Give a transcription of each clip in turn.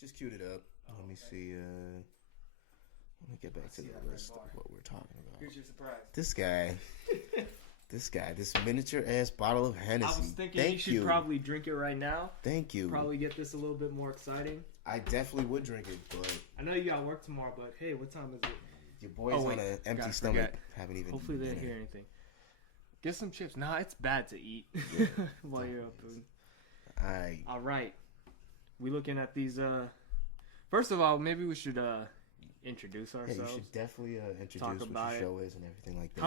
Just queued it up. Let me see. Let me get back to the list of what we're talking about. Here's your surprise. This guy. This miniature ass bottle of Hennessy. I was thinking you should probably drink it right now. Thank you. Probably get this a little bit more exciting. I definitely would drink it, but I know you got work tomorrow, but hey, what time is it? Your boy's on an empty stomach. Haven't even. Hopefully they didn't hear anything. Get some chips. Nah, it's bad to eat yeah, while you're up. All right. We looking at these. First of all, maybe we should introduce ourselves. Yeah, you should definitely introduce talk what about your show is and everything like that.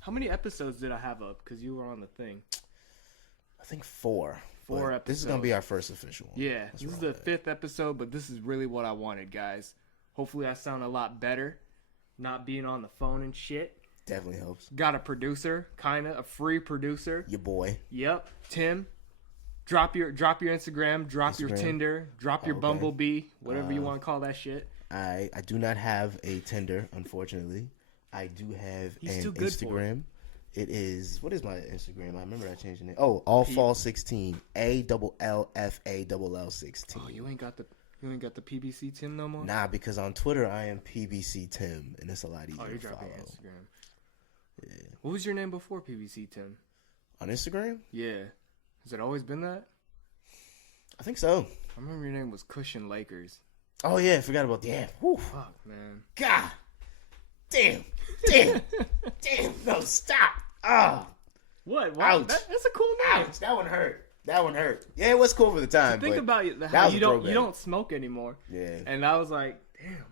How many episodes did I have up? Because you were on the thing. I think 4. 4 episodes. This is gonna be our first official one. Yeah, this is the 5th episode, but this is really what I wanted, guys. Hopefully, I sound a lot better, not being on the phone and shit. Definitely helps. Got a producer, kinda a free producer. Your boy. Yep, Tim. Drop your Instagram, drop your Tinder, drop your Bumblebee, whatever you want to call that shit. I do not have a Tinder, unfortunately. I do have an Instagram. It is, what is my Instagram? I remember I changed it. Oh, allfall16. ALLFALL16. Oh, you ain't got the PBC Tim no more? Nah, because on Twitter I am PBC Tim, and it's a lot easier to follow. dropping Instagram. Yeah. What was your name before PBC Tim? On Instagram? Yeah. Has it always been that? I think so. I remember your name was Cushion Lakers. Oh yeah, I forgot about that. Yeah. Whew. Fuck, man. God. Damn. No, stop. Oh. What? Wow. That's a cool name. Ouch. That one hurt. Yeah, it was cool for the time. Think about how you don't smoke anymore. Yeah. And I was like, damn.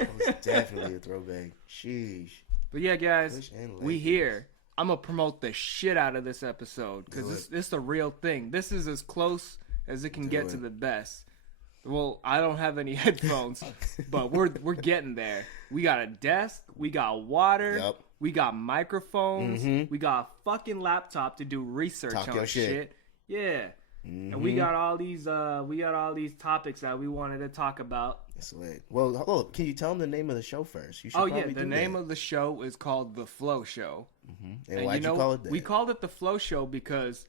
That was definitely a throwback. Sheesh. But yeah, guys, we here. I'm going to promote the shit out of this episode because this is a real thing. This is as close as it can get to the best. Well, I don't have any headphones, but we're getting there. We got a desk. We got water. Yep. We got microphones. Mm-hmm. We got a fucking laptop to do research on shit. Yeah. Mm-hmm. And we got all these topics that we wanted to talk about. That's lit. Well, hold up. Can you tell them the name of the show first? The name of the show is called The Flow Show. Mm-hmm. And why'd you call it that? We called it The Flow Show because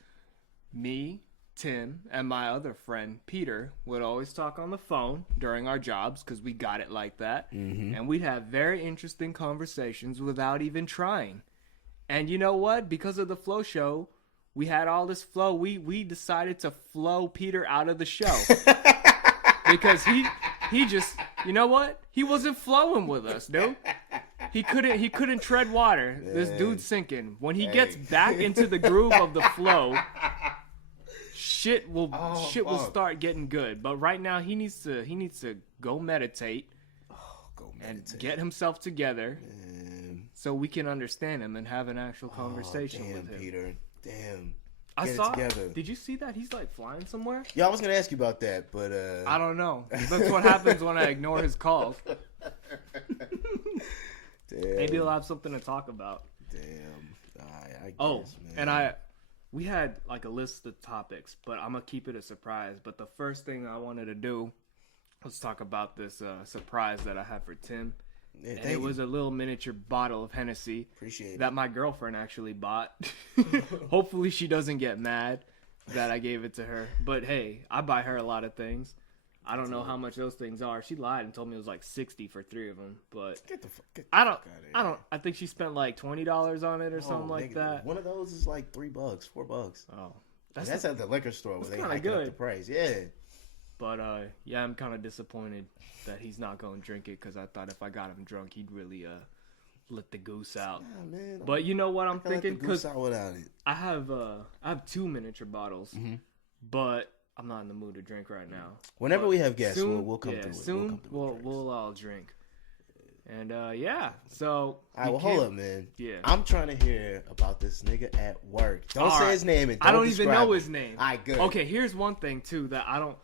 me, Tim, and my other friend, Peter, would always talk on the phone during our jobs because we got it like that. Mm-hmm. And we'd have very interesting conversations without even trying. And you know what? Because of The Flow Show, we had all this flow. We decided to flow Peter out of the show. Because he just, you know what? He wasn't flowing with us, dude. He couldn't tread water. Yeah. This dude's sinking. When he gets back into the groove of the flow, shit will start getting good. But right now he needs to go meditate. And get himself together so we can understand him and have an actual conversation with him. Peter. Damn. Did you see that? He's like flying somewhere? Yeah, I was going to ask you about that, but I don't know. That's what happens when I ignore his calls. Damn. Maybe he'll have something to talk about. Damn. I guess, man. And we had like a list of topics, but I'm going to keep it a surprise. But the first thing I wanted to do was talk about this surprise that I had for Tim. Yeah, and it was a little miniature bottle of Hennessy. Appreciate it. That my girlfriend actually bought. Hopefully she doesn't get mad that I gave it to her. But hey, I buy her a lot of things. I don't know how much those things are. She lied and told me it was like $60 for 3 of them. But I think she spent like $20 on it or something like that. One of those is like $3, $4. Oh, that's at the liquor store where they hike up the price. Yeah. But yeah, I'm kind of disappointed that he's not going to drink it because I thought if I got him drunk, he'd really let the goose out. Yeah, man, but you know what I'm thinking? Because I have 2 miniature bottles, but I'm not in the mood to drink right now. Whenever we have guests, we'll come through. Soon we'll all drink. And yeah, so hold up, man. Yeah, I'm trying to hear about this nigga at work. Don't say his name. And I don't even know his name. All right, good. Okay, here's one thing too that I don't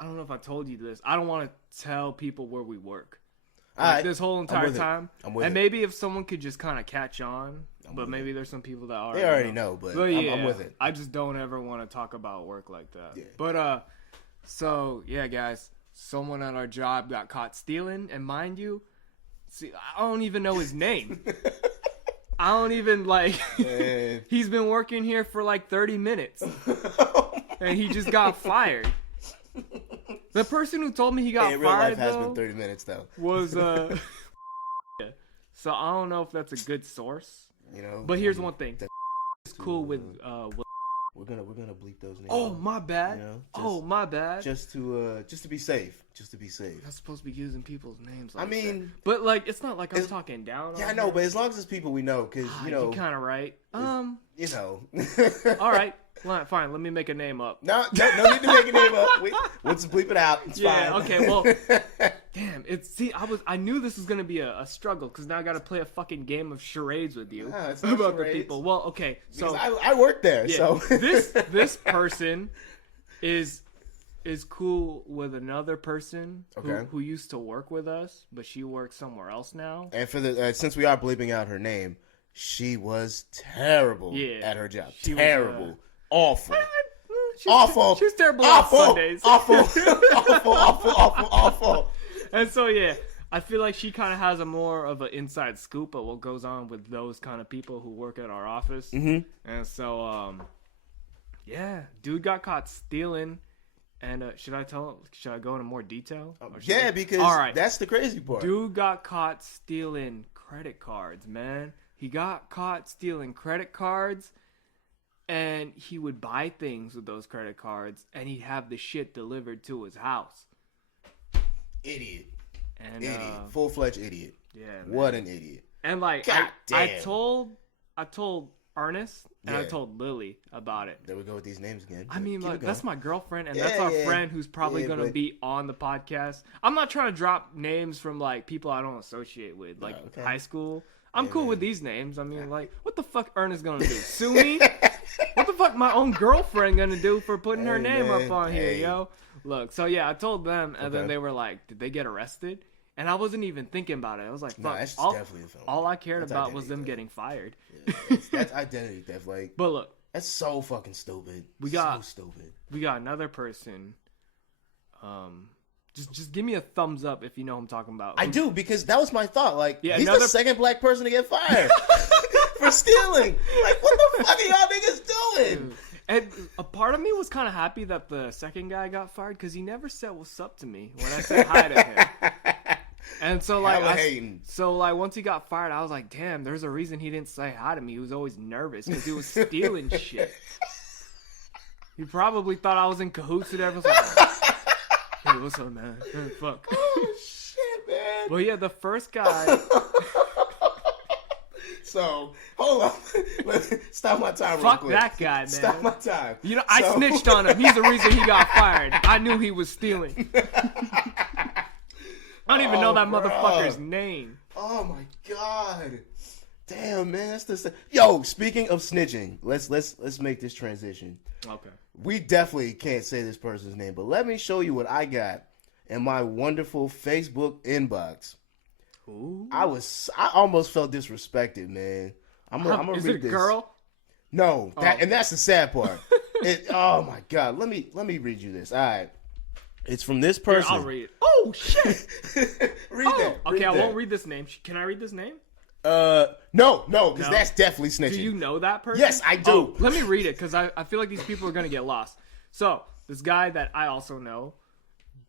know if I told you this. I don't want to tell people where we work. This whole entire time. And maybe if someone could just kind of catch on, but maybe there's some people that already know. But yeah, I'm with it. I just don't ever want to talk about work like that. Yeah. But so yeah, guys, someone at our job got caught stealing, and mind you, see, I don't even know his name. I don't even he's been working here for like 30 minutes, and he just got fired. The person who told me he got in real fired life has though, been 30 minutes though. Was yeah. So I don't know if that's a good source. You know. But here's one thing. It's cool with we're gonna bleep those names. Oh my bad. You know, my bad. Just to be safe. Just to be safe. I'm not supposed to be using people's names. Like I mean, that. But like, it's not like I'm talking down. Yeah, I know, but as long as it's people we know, because you know, you're kind of right. You know. All right. Fine. Let me make a name up. No need to make a name up. We'll just bleep it out. It's fine. Okay. Well, damn. I knew this was gonna be a struggle because now I got to play a fucking game of charades with you it's about charades. the people. Well, okay. So I work there. So this person is cool with another person who used to work with us, but she works somewhere else now. And for the since we are bleeping out her name, she was terrible at her job. Terrible. Awful. Awful. She's terrible on Sundays. Awful. And so, I feel like she kind of has a more of an inside scoop of what goes on with those kind of people who work at our office. Mm-hmm. And so, dude got caught stealing. And should I go into more detail? Because that's the crazy part. Dude got caught stealing credit cards, man. He got caught stealing credit cards. And he would buy things with those credit cards, and he'd have the shit delivered to his house. Idiot. And full-fledged idiot. Yeah. Man. What an idiot. And like, I told Ernest and I told Lily about it. There we go with these names again. I mean, like, that's my girlfriend, and that's our friend who's probably gonna be on the podcast. I'm not trying to drop names from like people I don't associate with, like high school. I'm cool with these names. I mean, like, what the fuck Ernest gonna do? Sue me? What the fuck my own girlfriend gonna do for putting her name up on here, yo? Look, so I told them, and then they were like, did they get arrested? And I wasn't even thinking about it. I was like, fuck, all I cared about was them getting fired. Yeah, that's identity theft. Like, but look, that's so fucking stupid. We got another person. Just give me a thumbs up if you know who I'm talking about. I do, because that was my thought. Like, he's the second black person to get fired for stealing. Like, what the fuck are y'all niggas doing? And a part of me was kind of happy that the second guy got fired because he never said what's up to me when I said hi to him. And so like, once he got fired, I was like, damn, there's a reason he didn't say hi to me. He was always nervous because he was stealing shit. He probably thought I was in cahoots with everyone. Like, hey, what's up, man? Fuck. Oh, shit, man. Well, yeah, the first guy. So, hold on. Stop my time real quick. Fuck that guy, man. Stop my time. You know, I snitched on him. He's the reason he got fired. I knew he was stealing. I don't even know that motherfucker's name. Oh, my God. Damn, man. That's the... Yo, speaking of snitching, let's make this transition. Okay. We definitely can't say this person's name, but let me show you what I got in my wonderful Facebook inbox. Ooh. I almost felt disrespected, man. I'm gonna read this. Is it a girl? No, and that's the sad part. Oh my God, let me read you this. All right, it's from this person. Here, I'll read it. Oh shit! Read that. Okay, I won't read this name. Can I read this name? No, because that's definitely snitching. Do you know that person? Yes, I do. Oh, let me read it because I feel like these people are gonna get lost. So this guy that I also know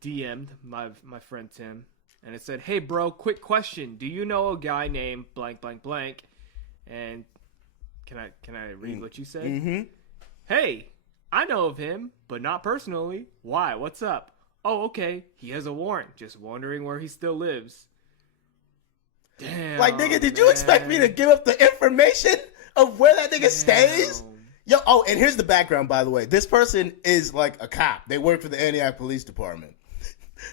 DM'd my friend Tim, and it said, "Hey bro, quick question. Do you know a guy named blank blank blank?" And can I read what you said? Mm-hmm. Hey, I know of him, but not personally. Why? What's up? Oh, okay. He has a warrant. Just wondering where he still lives. Damn. Like, nigga, did you expect me to give up the information of where that nigga stays? Yo, and here's the background, by the way. This person is like a cop. They work for the Antioch Police Department.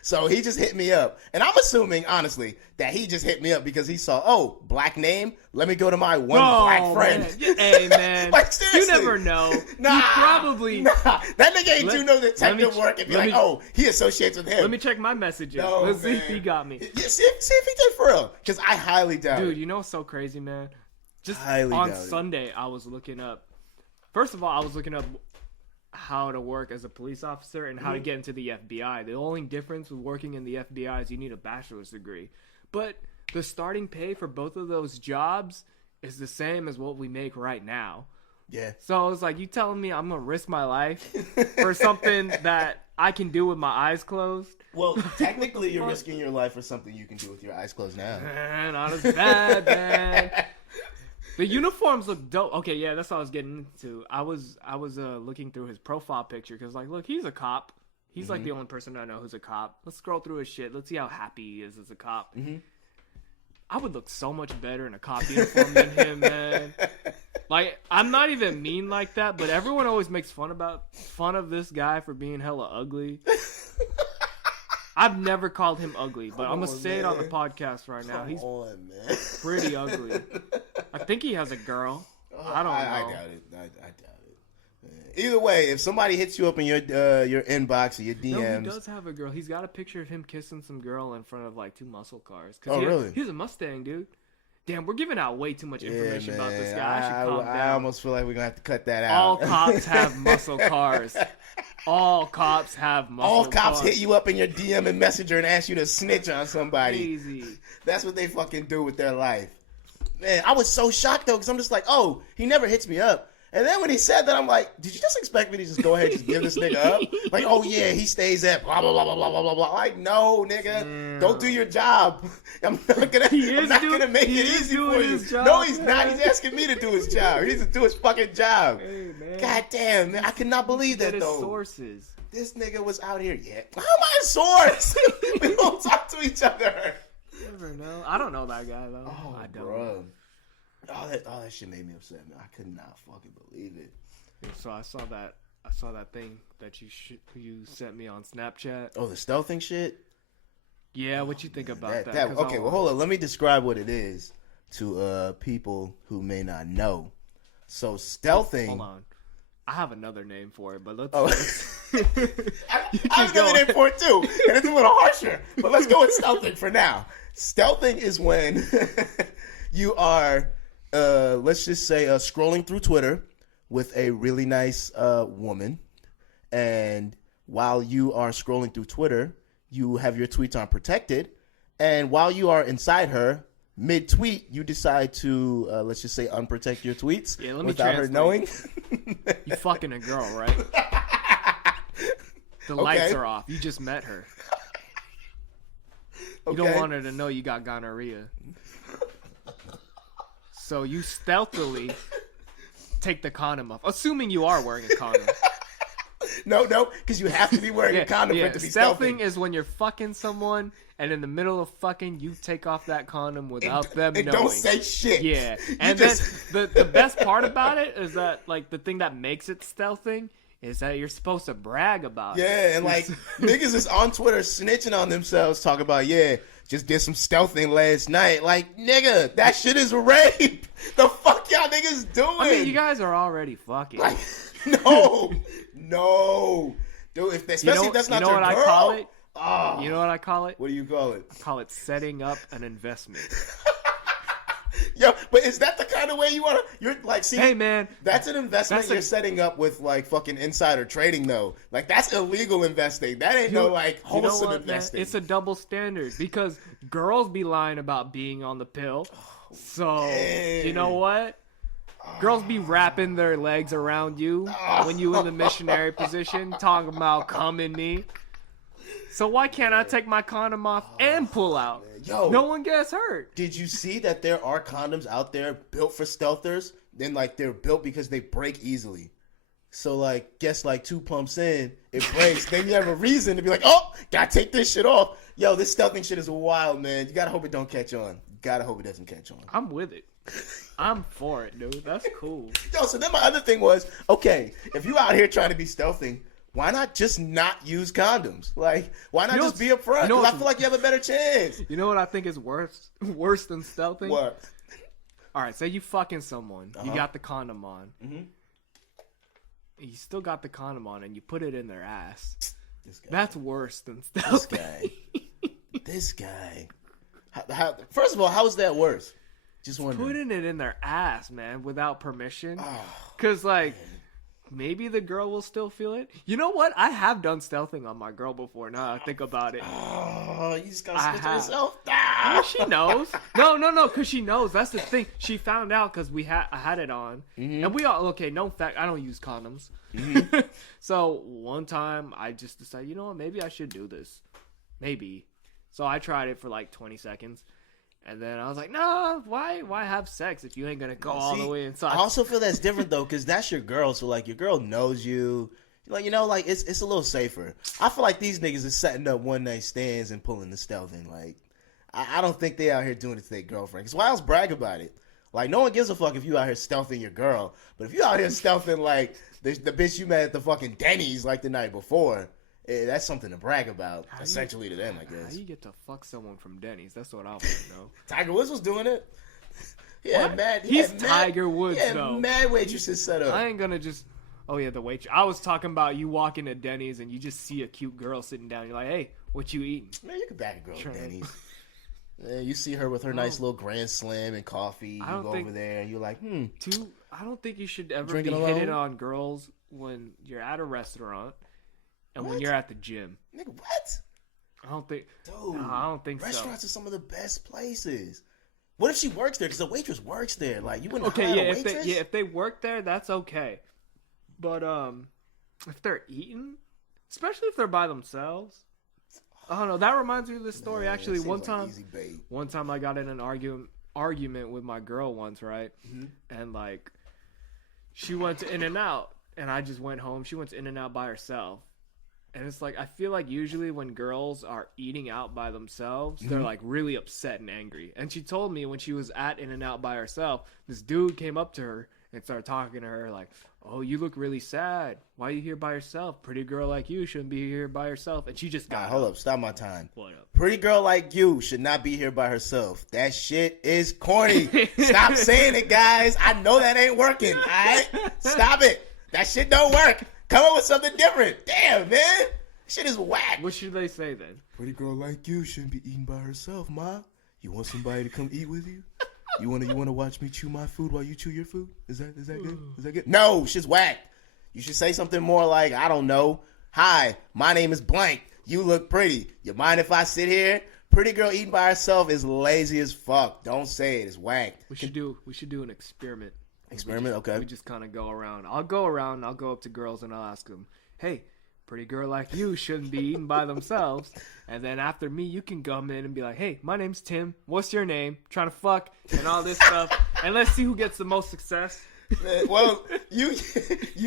So he just hit me up. And I'm assuming, honestly, that he just hit me up because he saw, black name? Let me go to my black friend. Man. Hey, man. Like, seriously. You never know. Nah. That nigga ain't do no detective work and be like, he associates with him. Let me check my messages. Let's see if he got me. Yeah, see if he did for real. Because I highly doubt it. Dude, you know what's so crazy, man? Just on Sunday, I was looking up. First of all, I was looking up how to work as a police officer and how to get into the FBI. The only difference with working in the FBI is you need a bachelor's degree. But the starting pay for both of those jobs is the same as what we make right now. Yeah. So it's like, you telling me I'm going to risk my life for something that I can do with my eyes closed. Well, technically, you're risking your life for something you can do with your eyes closed now. Not as bad, man. The uniforms look dope. Okay, yeah, that's what I was getting into. I was looking through his profile picture because, like, look, he's a cop. He's like the only person I know who's a cop. Let's scroll through his shit. Let's see how happy he is as a cop. I would look so much better in a cop uniform than him, man. Like, I'm not even mean like that, but everyone always makes fun of this guy for being hella ugly. I've never called him ugly, but I'm gonna say it on the podcast right now. He's pretty ugly. I think he has a girl. I don't know. I doubt it. I doubt it. Either way, if somebody hits you up in your inbox or your DMs, no, he does have a girl. He's got a picture of him kissing some girl in front of like 2 muscle cars. Really? He's a Mustang, dude. Damn, we're giving out way too much information about this guy. I should calm down. I almost feel like we're gonna have to cut that out. All cops have muscle cars. All cops have muscle cars. All cops hit you up in your DM and Messenger and ask you to snitch on somebody. Crazy. That's what they fucking do with their life. Man, I was so shocked though, because I'm just like, oh, he never hits me up. And then when he said that, I'm like, did you just expect me to just go ahead and just give this nigga up? Like, oh yeah, he stays at blah, blah, blah, blah, blah, blah, blah. Like, no, nigga, don't do your job. I'm not gonna make it easy for you. No, he's not. He's asking me to do his job. He needs to do his fucking job. Hey, man. God damn, man. I could not believe that, though. Sources. This nigga was out here. Yeah. How am I a source? We don't talk to each other. You never know. I don't know that guy, though. Oh, I don't. Bro. All that shit made me upset, man. I could not fucking believe it. So I saw that thing that you sent me on Snapchat. Oh, the stealthing shit? Yeah, what you think about that? Okay, well, hold on. Let me describe what it is to people who may not know. So stealthing. Hold on. I have another name for it, but let's. I have another name for it too, and it's a little harsher. But let's go with stealthing for now. Stealthing is when you are, let's just say, scrolling through Twitter with a really nice woman, and while you are scrolling through Twitter, you have your tweets on protected, and while you are inside her, mid-tweet, you decide to, let's just say, unprotect your tweets without her knowing. You fucking a girl, right? The lights are off. You just met her. You don't want her to know you got gonorrhea. So you stealthily take the condom off, assuming you are wearing a condom. No, because you have to be wearing a condom for it to be stealthing. Is when you're fucking someone, and in the middle of fucking, you take off that condom without them knowing. Don't say shit. Yeah, and then the best part about it is that, like, the thing that makes it stealthing is that you're supposed to brag about it. Yeah, and like niggas is on Twitter snitching on themselves, talking about, just did some stealthing last night. Like, nigga, that shit is rape. The fuck y'all niggas doing? I mean, you guys are already fucking. Like, no. Dude, especially if that's not your girl. I call it? Oh. You know what I call it? What do you call it? I call it setting up an investment. Yo, but is that the kind of way you want to? You're like, see, hey man, that's an investment you're setting up with like fucking insider trading though. Like that's illegal investing. That ain't no like wholesome investing. Man? It's a double standard because girls be lying about being on the pill. So you know what? Girls be wrapping their legs around you when you in the missionary position, talking about come in me. So why can't I take my condom off and pull out? Yo, no one gets hurt. Did you see that there are condoms out there built for stealthers? Then like they're built because they break easily. So like, guess like 2 pumps in, it breaks. Then you have a reason to be like, oh, gotta take this shit off. Yo, this stealthing shit is wild, man. You gotta hope it don't catch on. You gotta hope it doesn't catch on. I'm with it. I'm for it, dude. That's cool. Yo, so then my other thing was, okay, if you out here trying to be stealthing, why not just not use condoms? Like, why not just be upfront? Because I feel like you have a better chance. You know what I think is worse than stealthing? What? All right, say you fucking someone. You got the condom on. Mm-hmm. You still got the condom on, and you put it in their ass. This guy. That's worse than stealthing. This guy. First of all, how is that worse? Just wondering. Putting it in their ass, man, without permission. Because, like... Man. maybe the girl will still feel it. You know what? I have done stealthing on my girl before. Now I think about it. Oh, you just gotta switch have. yourself. Well, she knows. No, because she knows. That's the thing. She found out because I had it on, and we all no fact. I don't use condoms. So one time I just decided, you know what? Maybe I should do this. Maybe. So I tried it for like 20 seconds. And then I was like, nah, why have sex if you ain't going to go all the way inside? I also feel that's different, though, because that's your girl. So, like, your girl knows you. Like, you know, like, it's a little safer. I feel like these niggas is setting up one-night stands and pulling the stealthing. Like, I don't think they out here doing it to their girlfriend. Because why else brag about it? Like, no one gives a fuck if you out here stealthing your girl. But if you out here stealthing, like, the bitch you met at the fucking Denny's, like, the night before, that's something to brag about, essentially, to them, I guess. How you get to fuck someone from Denny's? That's what I want to know. Tiger Woods was doing it. Yeah, mad. He's Tiger Woods, though. Mad waitresses set up. I ain't gonna just... Oh, yeah, the waitress. I was talking about you walk into Denny's and you just see a cute girl sitting down. You're like, hey, what you eating? Man, you can back a girl at Denny's. Yeah, you see her with her nice little Grand Slam and coffee. You go over there and you're like, I don't think you should ever Drinking be alone? hitting on girls when you're at a restaurant and when you're at the gym. Nigga, what? I don't think... Dude, no, I don't think restaurants are some of the best places. What if she works there? Because the waitress works there. Like, you wouldn't Okay, hire yeah, a waitress? if they work there, that's okay. But if they're eating, especially if they're by themselves, I don't know. That reminds me of this story. Actually, one time I got in an argument with my girl once, right? And like, she went to In-N-Out, and I just went home. She went to In-N-Out by herself. And it's like, I feel like usually when girls are eating out by themselves, they're like really upset and angry. And she told me when she was at In-N-Out by herself, this dude came up to her and started talking to her like, oh, you look really sad. Why are you here by yourself? Pretty girl like you shouldn't be here by herself. And she just got hold up. Stop my time. What up? Pretty girl like you should not be here by herself. That shit is corny. Stop saying it, guys. I know that ain't working. All right? Stop it. That shit don't work. Come up with something different. Damn, man. Shit is whack. What should they say then? Pretty girl like you shouldn't be eating by herself, ma. You want somebody to come eat with you? You wanna watch me chew my food while you chew your food? Is that good? Is that good? No, shit's whack. You should say something more like, I don't know. Hi, my name is blank. You look pretty. You mind if I sit here? Pretty girl eating by herself is lazy as fuck. Don't say it. It's whack. We should do an experiment. Okay. We just kind of go around. I'll go up to girls and I'll ask them, hey, pretty girl like you shouldn't be eating by themselves. And then after me, you can come in and be like, hey, my name's Tim. What's your name? Trying to fuck and all this stuff. And let's see who gets the most success. Well, you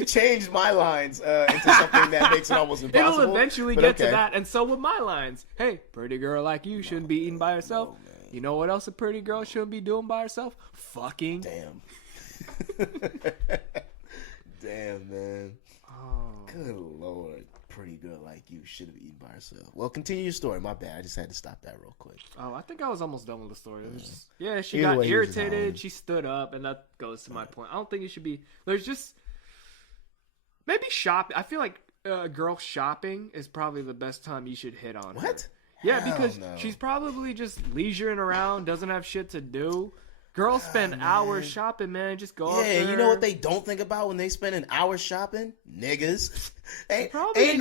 changed my lines into something that makes it almost impossible. It'll eventually get to that. And so with my lines, hey, pretty girl like you shouldn't be eating by herself. You know what else a pretty girl shouldn't be doing by herself? Fucking. Damn. Damn, man. Oh. Good Lord. Pretty girl like you should have eaten by herself. Well, continue your story. My bad. I just had to stop that real quick. Oh, I think I was almost done with the story. It was just, she got irritated. She stood up, and that goes to my point. I don't think it should be. There's just maybe shopping. I feel like girl shopping is probably the best time you should hit on her. What? Yeah, because she's probably just leisuring around, doesn't have shit to do. Girls spend hours shopping, man. Just go up there. Yeah, you know what they don't think about when they spend an hour shopping? Niggas. They probably ain't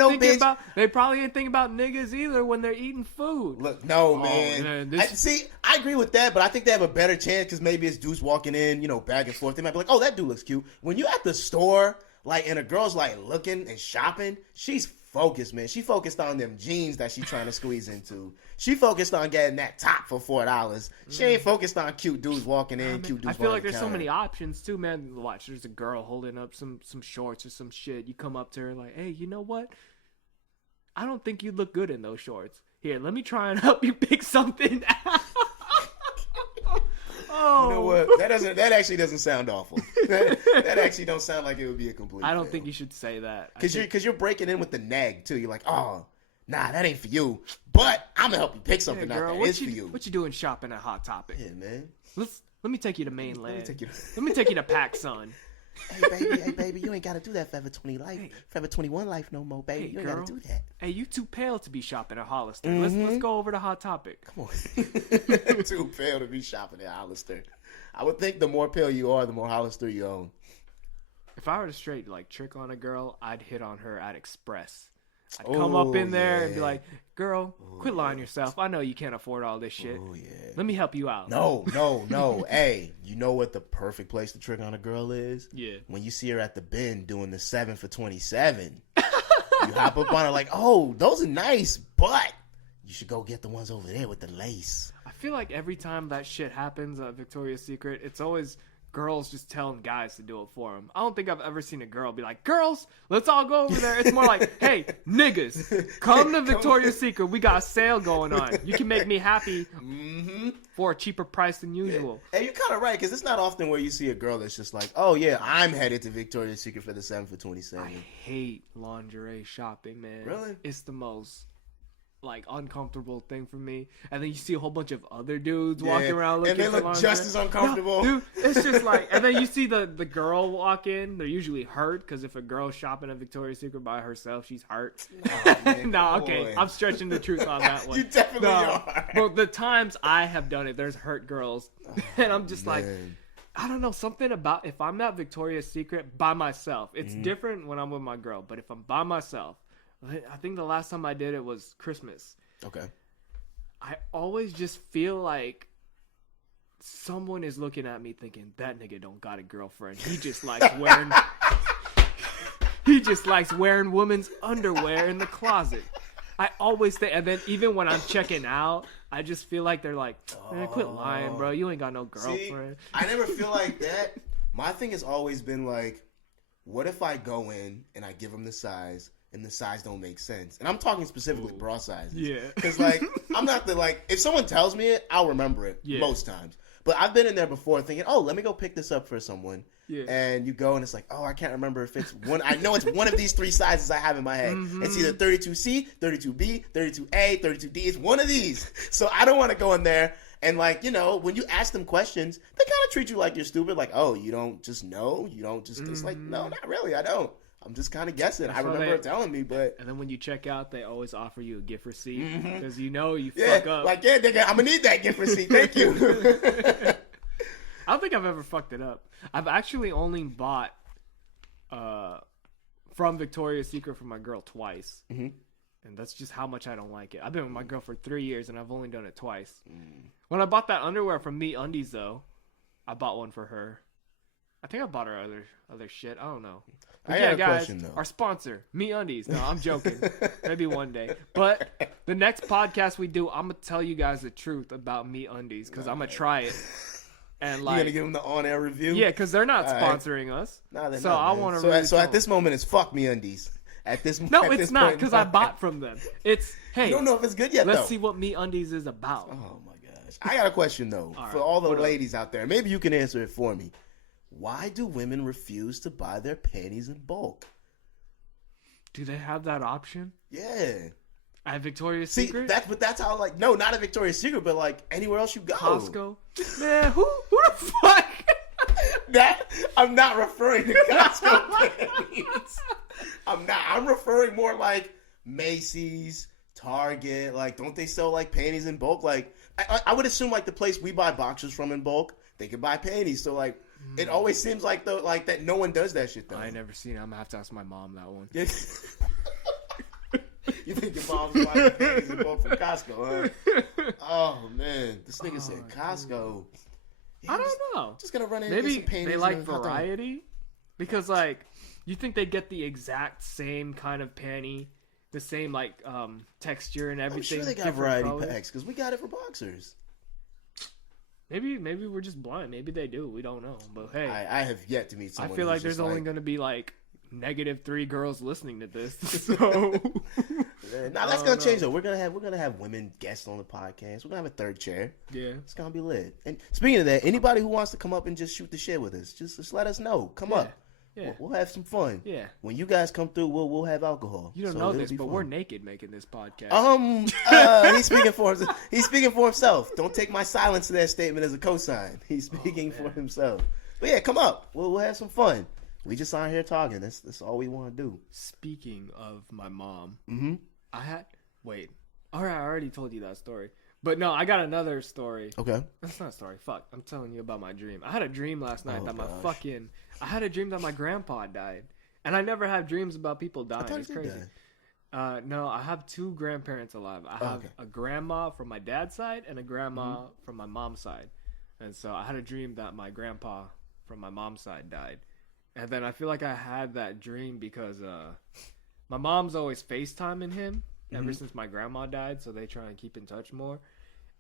thinking about niggas either when they're eating food. Look, man. I agree with that, but I think they have a better chance because maybe it's dudes walking in, back and forth. They might be like, oh, that dude looks cute. When you at the store, and a girl's, looking and shopping, she's focused, man. She focused on them jeans that she trying to squeeze into. She focused on getting that top for $4. She ain't focused on cute dudes walking in, cute dudes. I feel like there's so many options too, man. Watch, there's a girl holding up some shorts or some shit. You come up to her like, hey, you know what? I don't think you look good in those shorts. Here, let me try and help you pick something out. You know what? That actually doesn't sound awful. that actually don't sound like it would be a complete. I don't think you should say that. Because you're breaking in with the nag too. You're like, oh, nah, that ain't for you. But I'm gonna help you pick something out that is for you. What you doing shopping at Hot Topic? Yeah, man. Let me take you to mainland. Let me take you to PacSun. Hey baby, you ain't gotta do that Forever 20 life, Forever 21 life no more, baby. You ain't gotta do that. Hey, you too pale to be shopping at Hollister. Let's go over to Hot Topic. Come on. Too pale to be shopping at Hollister. I would think the more pale you are, the more Hollister you own. If I were to straight like trick on a girl, I'd hit on her at Express. I'd come up in there and be like, "Girl, quit lying yourself. I know you can't afford all this shit. Oh yeah. Let me help you out." No. Hey, you know what the perfect place to trick on a girl is? Yeah. When you see her at the bin doing the 7 for 27. You hop up on her like, oh, those are nice, but you should go get the ones over there with the lace. I feel like every time that shit happens at Victoria's Secret, it's always girls just telling guys to do it for them. I don't think I've ever seen a girl be like, "Girls, let's all go over there." It's more like, "Hey, niggas, come to Victoria's Secret. We got a sale going on. You can make me happy for a cheaper price than usual." And you're kind of right, because it's not often where you see a girl that's just like, "Oh yeah, I'm headed to Victoria's Secret for the 7 for 27. I hate lingerie shopping, man. Really? It's the most like uncomfortable thing for me. And then you see a whole bunch of other dudes walking around looking and they for look lingerie. just as uncomfortable. No, dude, it's just like, and then you see the girl walk in. They're usually hurt, because if a girl's shopping at Victoria's Secret by herself, she's hurt. No, okay, boy. I'm stretching the truth on that one. You definitely are. Well, the times I have done it, there's hurt girls, and I'm just like, I don't know, something about if I'm at Victoria's Secret by myself. It's different when I'm with my girl, but if I'm by myself, I think the last time I did it was Christmas. Okay. I always just feel like someone is looking at me thinking, that nigga don't got a girlfriend. He just likes wearing women's underwear in the closet. I always think, and then even when I'm checking out, I just feel like they're like, "Man, quit lying, bro. You ain't got no girlfriend." See, I never feel like that. My thing has always been like, what if I go in and I give them the size and the size don't make sense? And I'm talking specifically bra sizes. Yeah. Because, like, I'm not the, like, if someone tells me it, I'll remember it most times. But I've been in there before thinking, oh, let me go pick this up for someone. Yeah. And you go and it's like, oh, I can't remember if it's one. I know it's one of these 3 sizes I have in my head. It's either 32C, 32B, 32A, 32D. It's one of these. So I don't want to go in there. And, like, you know, when you ask them questions, they kind of treat you like you're stupid. Like, oh, you don't just know? You don't just... It's like, no, not really. I don't. I'm just kind of guessing. I remember her telling me, but... And then when you check out, they always offer you a gift receipt. Because you know you fuck up. Like, yeah, nigga, I'm going to need that gift receipt. Thank you. I don't think I've ever fucked it up. I've actually only bought from Victoria's Secret for my girl twice. And that's just how much I don't like it. I've been with my girl for 3 years, and I've only done it twice. When I bought that underwear from Me Undies, though, I bought one for her. I think I bought her other shit. I don't know. But yeah, guys, question, our sponsor, Me Undies. No, I'm joking. Maybe one day. But the next podcast we do, I'm going to tell you guys the truth about Me Undies, because I'm going to try it. And like, you gonna give them the on-air review? Yeah, because they're not sponsoring us. No, they're so not, I want to. So at this moment, it's fuck Me Undies. At this no, at it's this not because I bought from them. It's hey, you don't know if it's good yet. Let's see what Me Undies is about. Oh my gosh, I got a question though for all the ladies out there. Maybe you can answer it for me. Why do women refuse to buy their panties in bulk? Do they have that option? Yeah. At Victoria's Secret? That's how, like, no, not at Victoria's Secret, but like anywhere else you go. Costco? Man, who the fuck? I'm not referring to Costco panties. I'm referring more like Macy's, Target. Like, don't they sell like panties in bulk? Like, I would assume like the place we buy boxers from in bulk, they could buy panties. So like, it always seems like that no one does that shit though. I ain't never seen it. I'm gonna have to ask my mom that one. You think your mom's buying panties in bulk from Costco, huh? Oh man, this nigga said Costco. Yeah, I don't know. Just gonna run in. Maybe and get some panties. They like variety, because like you think they get the exact same kind of panty, the same like texture and everything. I'm sure they got variety packs because we got it for boxers. Maybe we're just blind. Maybe they do. We don't know. But hey, I have yet to meet someone. I feel like there's only going to be like -3 girls listening to this. So now that's gonna change though. We're gonna have women guests on the podcast. We're gonna have a third chair. Yeah, it's gonna be lit. And speaking of that, anybody who wants to come up and just shoot the shit with us, just let us know. Come up. Yeah. We'll have some fun. Yeah. When you guys come through, we'll have alcohol. You don't know this, but we're naked making this podcast. He's speaking for himself. He's speaking for himself. Don't take my silence to that statement as a cosign. He's speaking for himself. But yeah, come up. We'll have some fun. We just aren't here talking. That's all we want to do. Speaking of my mom, I already told you that story. But no, I got another story. Okay. That's not a story. Fuck. I'm telling you about my dream. I had a dream last night that gosh. I had a dream that my grandpa died. And I never have dreams about people dying. It's crazy. No, I have 2 grandparents alive. I have a grandma from my dad's side and a grandma from my mom's side. And so I had a dream that my grandpa from my mom's side died. And then I feel like I had that dream because my mom's always FaceTiming him ever since my grandma died. So they try and keep in touch more.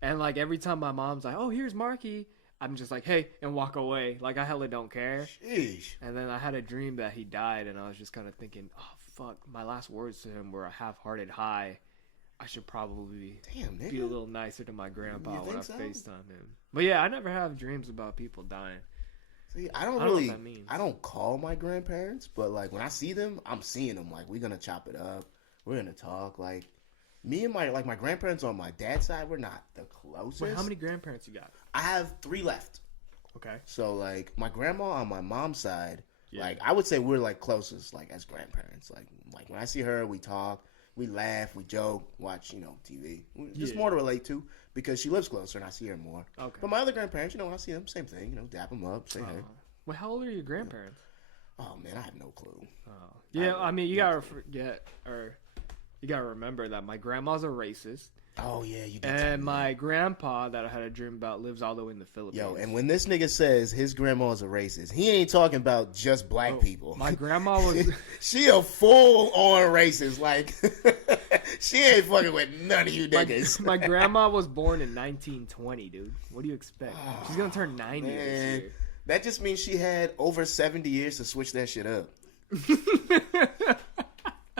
And like every time my mom's like, oh, here's Marky, I'm just like, hey, and walk away. Like I hella don't care. Sheesh. And then I had a dream that he died. And I was just kind of thinking, oh, fuck. My last words to him were a half-hearted hi. I should probably be a little nicer to my grandpa when I FaceTime him. But yeah, I never have dreams about people dying. See, I don't know what that means. I don't call my grandparents, but like when I see them, I'm seeing them. Like we're gonna chop it up, we're gonna talk. Like me and my grandparents on my dad's side, we're not the closest. Wait, how many grandparents you got? I have 3 left. Okay. So like my grandma on my mom's side, like I would say we're like closest, like as grandparents. Like when I see her, we talk. We laugh, we joke, watch, TV. Just more to relate to because she lives closer and I see her more. Okay. But my other grandparents, I see them, same thing, dap them up, say hey. Well, how old are your grandparents? Oh, man, I have no clue. Oh. Yeah, I mean, you gotta forget, or you gotta remember that my grandma's a racist. Oh, yeah, you did. And my grandpa that I had a dream about lives all the way in the Philippines. Yo, and when this nigga says his grandma is a racist, he ain't talking about just black people. My grandma was... she a full-on racist. Like, she ain't fucking with none of you niggas. My grandma was born in 1920, dude. What do you expect? She's gonna turn 90 this year. That just means she had over 70 years to switch that shit up.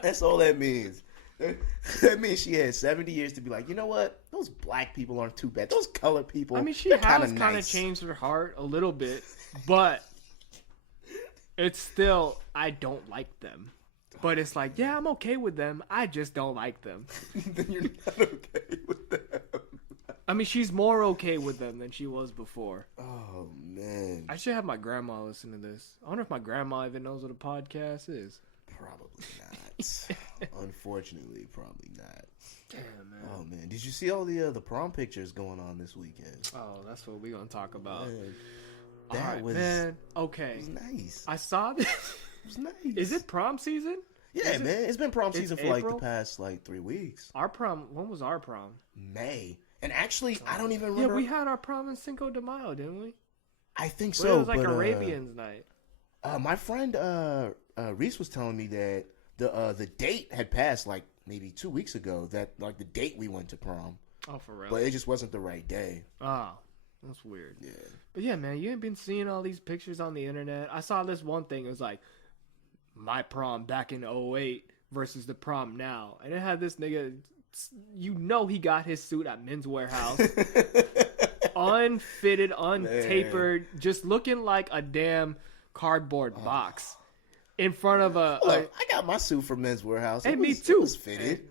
That's all that means. That means she had 70 years to be like, you know what? Those black people aren't too bad. Those colored people, I mean, she has kind of changed her heart a little bit, but it's still, I don't like them. But it's like, yeah, I'm okay with them. I just don't like them. Then you're not okay with them. I mean, she's more okay with them than she was before. Oh, man. I should have my grandma listen to this. I wonder if my grandma even knows what a podcast is. Probably not. Unfortunately, probably not. Damn, man. Oh, man. Did you see all the prom pictures going on this weekend? Oh, that's what we're going to talk about. Man, that was... Man, okay. It was nice. I saw this. It was nice. Is it prom season? Yeah, man. It's been prom season for like the past 3 weeks. Our prom, when was our prom? May. And actually, I don't even remember. Yeah, we had our prom in Cinco de Mayo, didn't we? I think so. But it was like Arabians night. My friend Reese was telling me that the date had passed like maybe 2 weeks ago. That like the date we went to prom. Oh, for real? But it just wasn't the right day. Oh, that's weird. Yeah. But yeah, man, you ain't been seeing all these pictures on the internet. I saw this one thing. It was like my prom back in 2008 versus the prom now, and it had this nigga. He got his suit at Men's Warehouse. Unfitted, untapered, just looking like a damn cardboard box in front of a... Look, I got my suit from Men's Warehouse. Hey, me too. It was fitted.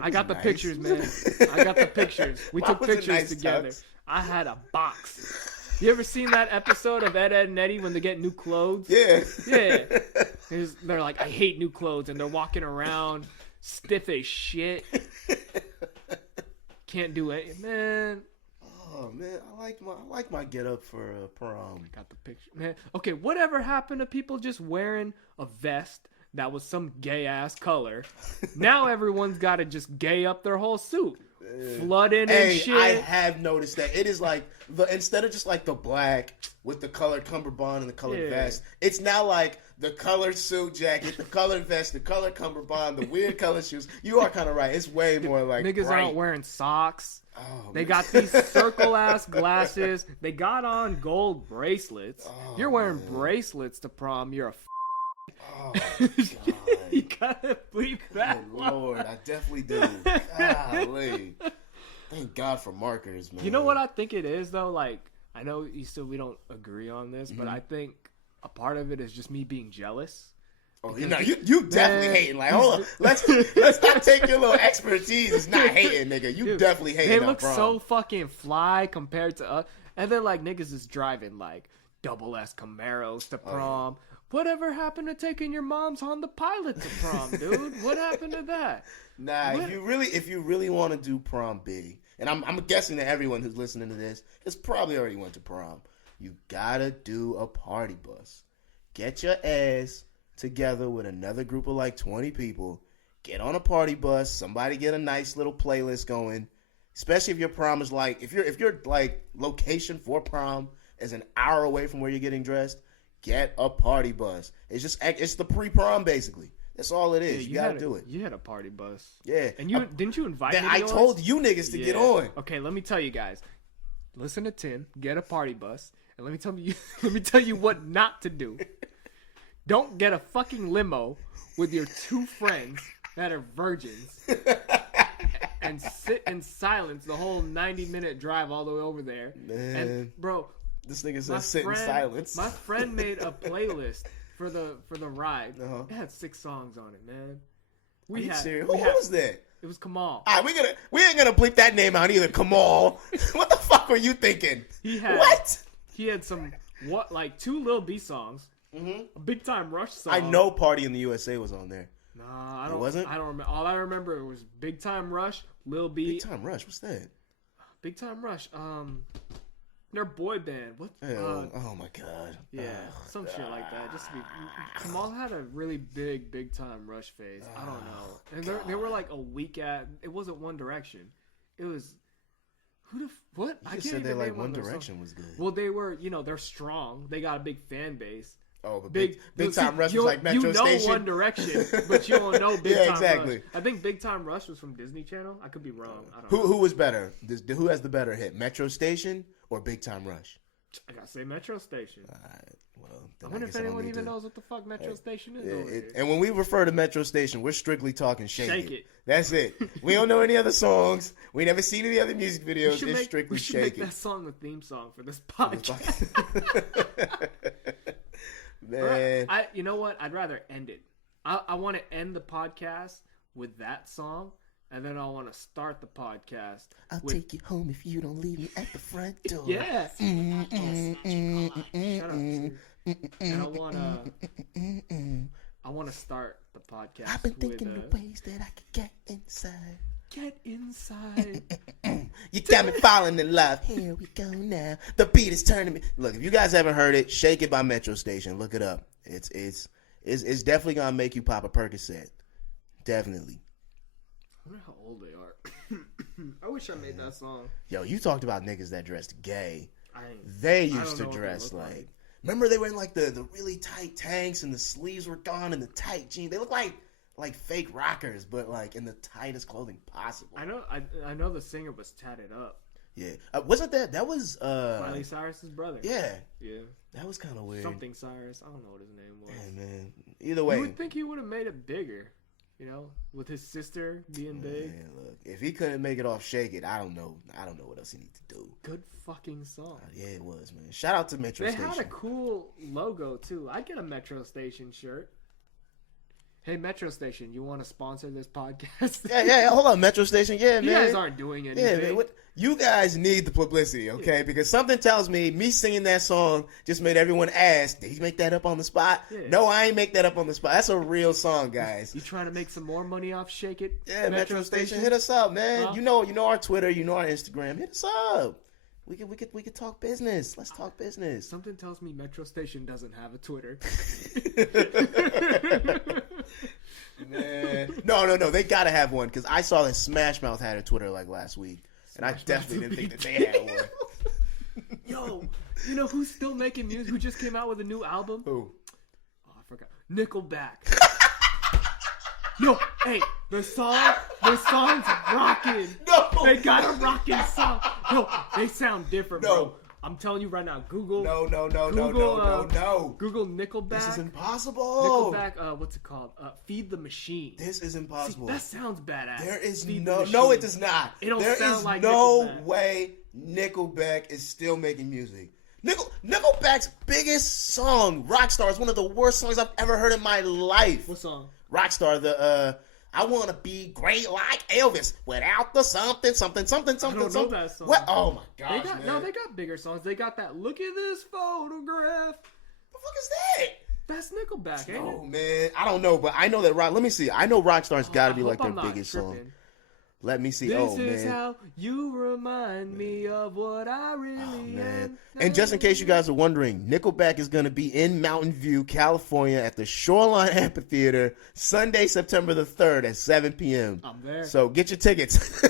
I got the pictures, man. I got the pictures. We took pictures together. I had a box. You ever seen that episode of Ed, Edd n Eddy when they get new clothes? Yeah. Yeah. They're like, I hate new clothes, and they're walking around stiff as shit. Can't do it, man. Oh man, I like my get up for prom. Got the picture, man. Okay, whatever happened to people just wearing a vest that was some gay ass color? Now everyone's got to just gay up their whole suit, flood in and shit. I have noticed that it is like instead of just like the black with the colored cummerbund and the colored vest, it's now like the colored suit jacket, the colored vest, the colored cummerbund, the weird colored shoes. You are kind of right. It's way more like niggas bright. aren't wearing socks. Oh, they got these circle ass glasses. They got on gold bracelets. Oh, you're wearing bracelets to prom. You're a. Oh God! You gotta bleep that. Oh, Lord, I definitely do. Golly. Thank God for markers, man. You know what I think it is though? Like I know we don't agree on this, but I think a part of it is just me being jealous. Oh, you definitely hating. Like, hold on, let's not take your little expertise. It's not hating, nigga. You definitely hating. They look so fucking fly compared to us. And then like niggas is driving like double S Camaros to prom Whatever happened to taking your mom's Honda Pilot to prom, dude? What happened to that? Nah, if you really want to do prom big, and I'm guessing that everyone who's listening to this has probably already went to prom, you gotta do a party bus. Get your ass together with another group of like 20 people. Get on a party bus. Somebody get a nice little playlist going. Especially if your prom is like, if your like location for prom is an hour away from where you're getting dressed, get a party bus. It's the pre-prom basically. That's all it is. You gotta do it. You had a party bus. Yeah. And didn't you invite me? I told you niggas to get on. Okay, let me tell you guys. Listen to Tim, get a party bus, and let me tell you what not to do. Don't get a fucking limo with your 2 friends that are virgins and sit in silence the whole 90-minute drive all the way over there. Man. And bro, this nigga says sit in silence. My friend made a playlist for the ride. Uh-huh. It had 6 songs on it, man. Are you serious? Who was that? It was Kamal. All right, we ain't gonna bleep that name out either. Kamal. What the fuck were you thinking? He had some 2 Lil B songs. Mm-hmm. A Big Time Rush song. I know Party in the USA was on there. Nah, It wasn't. I don't remember. All I remember was Big Time Rush, Lil B. Big Time Rush. What's that? Big Time Rush. Their boy band. What? Oh my god. Yeah, some shit like that. Just to be. Kamal had a really Big Time Rush phase. I don't know. And they were like a week at. It wasn't One Direction. It was. What? I can't said they like One Direction was good. Well, they were. They're strong. They got a big fan base. Oh, but Big Time Rush was like Metro Station. You know One Direction, but you don't know Big Time exactly. Rush. I think Big Time Rush was from Disney Channel. I could be wrong. I don't know. Who was better? Who has the better hit, Metro Station or Big Time Rush? I gotta say Metro Station. All right. Well, I wonder if anyone even knows what the fuck Metro Station is. And when we refer to Metro Station, we're strictly talking Shake It. That's it. We don't know any other songs. We never seen any other music videos. It's strictly Shake It. We should make that song the theme song for this podcast. Man. You know what? I'd rather end it. I want to end the podcast with that song, and then I want to start the podcast. I'll take you home if you don't leave me at the front door. Yeah. Shut up. And I want to start the podcast. I've been thinking of ways that I could get inside. Get inside. You got me falling in love. Here we go now. The beat is turning me. Look, if you guys haven't heard it, Shake It by Metro Station. Look it up. It's definitely gonna make you pop a Percocet. Definitely. I wonder how old they are. I wish I made that song. Yo, you talked about niggas that dressed gay. They used to dress like. Remember they were in like the really tight tanks and the sleeves were gone and the tight jeans. They look like fake rockers, but like in the tightest clothing possible. I know the singer was tatted up. Yeah, wasn't that was Miley Cyrus's brother? Yeah, yeah, that was kind of weird. Something Cyrus, I don't know what his name was. Yeah, man. Either way, you would think he would have made it bigger, with his sister being big. Look, if he couldn't make it off Shake It, I don't know what else he needs to do. Good fucking song. Yeah, it was, man. Shout out to Metro Station. They had a cool logo too. I'd get a Metro Station shirt. Hey, Metro Station, you want to sponsor this podcast? Yeah, hold on, Metro Station. Yeah, man. You guys aren't doing anything. Yeah, man. You guys need the publicity, okay? Because something tells me singing that song just made everyone ask, did he make that up on the spot? Yeah. No, I ain't make that up on the spot. That's a real song, guys. You trying to make some more money off Shake It? Yeah, Metro Station, hit us up, man. You know our Twitter, you know our Instagram. Hit us up. We could talk business. Let's talk business. Something tells me Metro Station doesn't have a Twitter. Man. No. They gotta have one because I saw that Smash Mouth had a Twitter like last week, and I definitely didn't think that they had one. Yo, you know who's still making music? Who just came out with a new album? Who? Oh, I forgot. Nickelback. Yo, hey, the song's rocking. No, they got a rocking song. No, they sound different, bro. I'm telling you right now. Google. No. Google Nickelback. This is impossible. Nickelback. What's it called? Feed the Machine. This is impossible. See, that sounds badass. There is no. It does not. It don't sound like no Nickelback. way Nickelback is still making music. Nickelback's biggest song, Rockstar, is one of the worst songs I've ever heard in my life. What song? Rockstar, I want to be great like Elvis without the something. I don't know that song. What? Oh my gosh, they got bigger songs. They got that. Look at this photograph. The fuck is that? That's Nickelback, ain't Oh it? man, I don't know, but I know that Rock. Let me see. I know Rockstar's got to be like their I'm not biggest song. tripping. Let me see. This Oh is man. how you remind me of what I really am. Man. And just in case you guys are wondering, Nickelback is going to be in Mountain View, California at the Shoreline Amphitheater Sunday, September the 3rd at 7 p.m. I'm there. So get your tickets.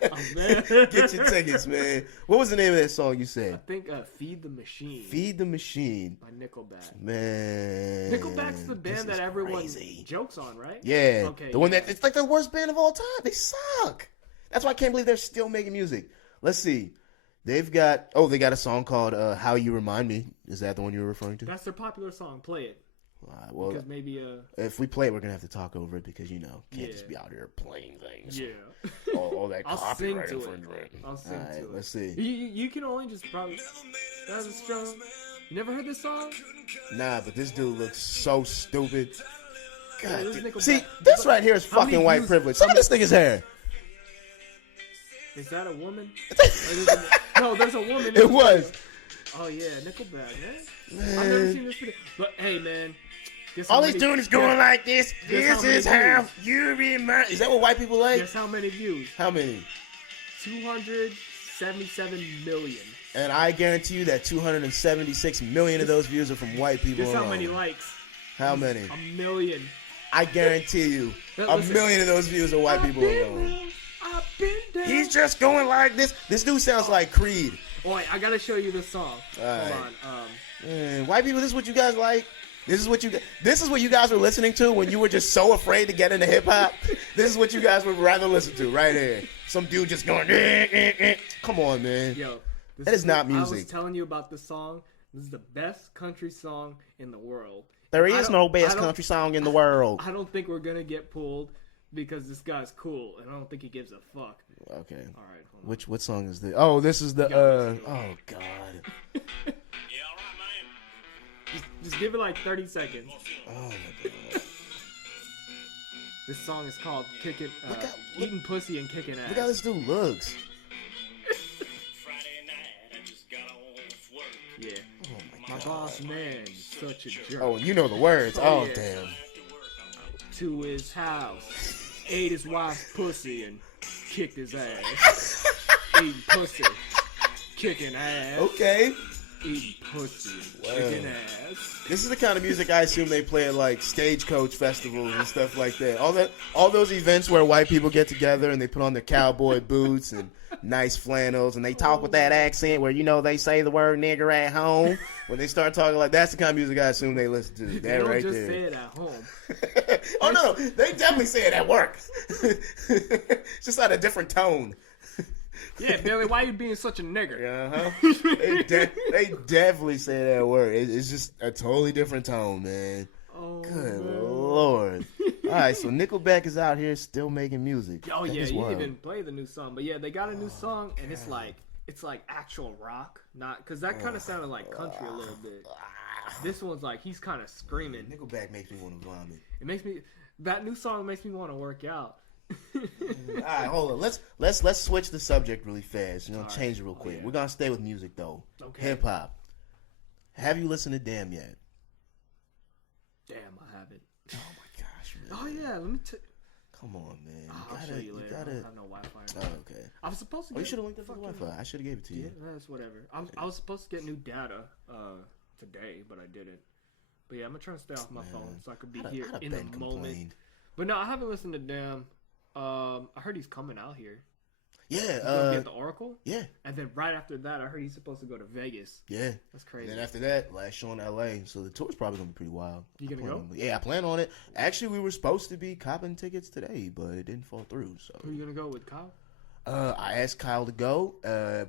I'm there. Get your tickets, man. What was the name of that song you I said? think Feed the Machine Feed the Machine. by Nickelback. Man. Nickelback's the this band that is everyone crazy. jokes on, right? Yeah. Okay, the one yeah. that it's like the worst band of all time. They suck. That's why I can't believe they're still making music. Let's see. They got a song called How You Remind Me. Is that the one you were referring to? That's their popular song. Play it. Well, Because maybe if we play it, we're going to have to talk over it because, can't Yeah. just be out here playing things. yeah. All that I'll sing copyright to it. infringement. I'll sing All right, to it. let's see. You can only just probably. That's a strong. You never heard this song? Nah, but this dude looks so stupid. God, this dude. Nickelback- See, this right here is How many fucking white views- privilege. how Look at this nigga's hair. Is that a woman? No, there's a woman. in It the was. video. Oh yeah, Nickelback, man. I've never seen this video. But hey, man. guess how All he's many- doing is going guess- like this. guess how This many is how views? you remind. Is that what white people like? Guess how many views? How many? 277 million. And I guarantee you that 276 million of those views are from white people. Guess how alone. many likes? How many? A million. I guarantee you, Now, a listen. million of those views are white people alone. I've been down. He's just going like this. This dude sounds like Creed. Oh, wait, I gotta show you this song. Alright. Hold on. Man, white people, this is what you guys like. This is what you guys were listening to when you were just so afraid to get into hip hop. This is what you guys would rather listen to right here. Some dude just going. Come on, man. Yo, this That is not I was music. telling you about this song. This is the best country song in the world. There I is don't- no I best don't- country song in the world. I don't think we're gonna get pulled because this guy's cool, and I don't think he gives a fuck. Okay. All right, hold on. What song is this? Oh, this is the. Oh God. Just give it like 30 seconds. Oh my God. This song is called "Kicking," Look at- eating pussy and kicking ass. Look how this dude looks. Yeah. Oh my My God. boss man, is such a jerk. Oh, you know the words. Oh, Oh, yeah. damn. To his house, ate his wife's pussy and kicked his ass. Eating pussy, kicking ass. Okay. Eating pussy and kicking ass. This is the kind of music I assume they play at like stagecoach festivals and stuff like that. All those events where white people get together and they put on their cowboy boots and nice flannels and they talk with that accent where they say the word nigger at home. When they start talking like that's the kind of music I assume they listen to. They That don't right just there. say it at home. Oh no, they definitely say it at work. It's just at a different tone. Yeah, Billy, why you being such a nigger? Uh-huh. They definitely say that word. It's just a totally different tone, man. Oh, Good man. Lord. All right, so Nickelback is out here still making music. Oh That yeah, is you wild. didn't even play the new song, but yeah, they got a new song, and it's like actual rock, not because that kind of sounded like country a little bit. This one's like he's kind of screaming. Nickelback makes me want to vomit. It makes me that new song makes me want to work out. All right, hold on. Let's switch the subject really fast. All right. Change it real quick. Yeah. We're gonna stay with music though. Okay. Hip hop. Have you listened to Damn yet? Damn, I haven't. Oh my gosh, man. Oh yeah, let me. Come on, man. I'll show you later. I don't have no Wi-Fi. Oh, okay. I was supposed to. Oh, you get should have linked up the fucking- Wi-Fi. I should have gave it to you. Yeah, that's whatever. I was supposed to get new data today, but I didn't. But yeah, I'm gonna try to stay off my phone so I could be here I'd have in the been moment. complained. But no, I haven't listened to Damn. I heard he's coming out here. Yeah, He's gonna be at the Oracle, yeah, and then right after that, I heard he's supposed to go to Vegas. yeah. That's And crazy. then after that, last show in LA. So the tour's probably gonna be pretty wild. You gonna I plan go? on- Yeah, I plan on it. Actually, we were supposed to be copping tickets today, but it didn't fall through. So Who you gonna go with, Kyle? I asked Kyle to go,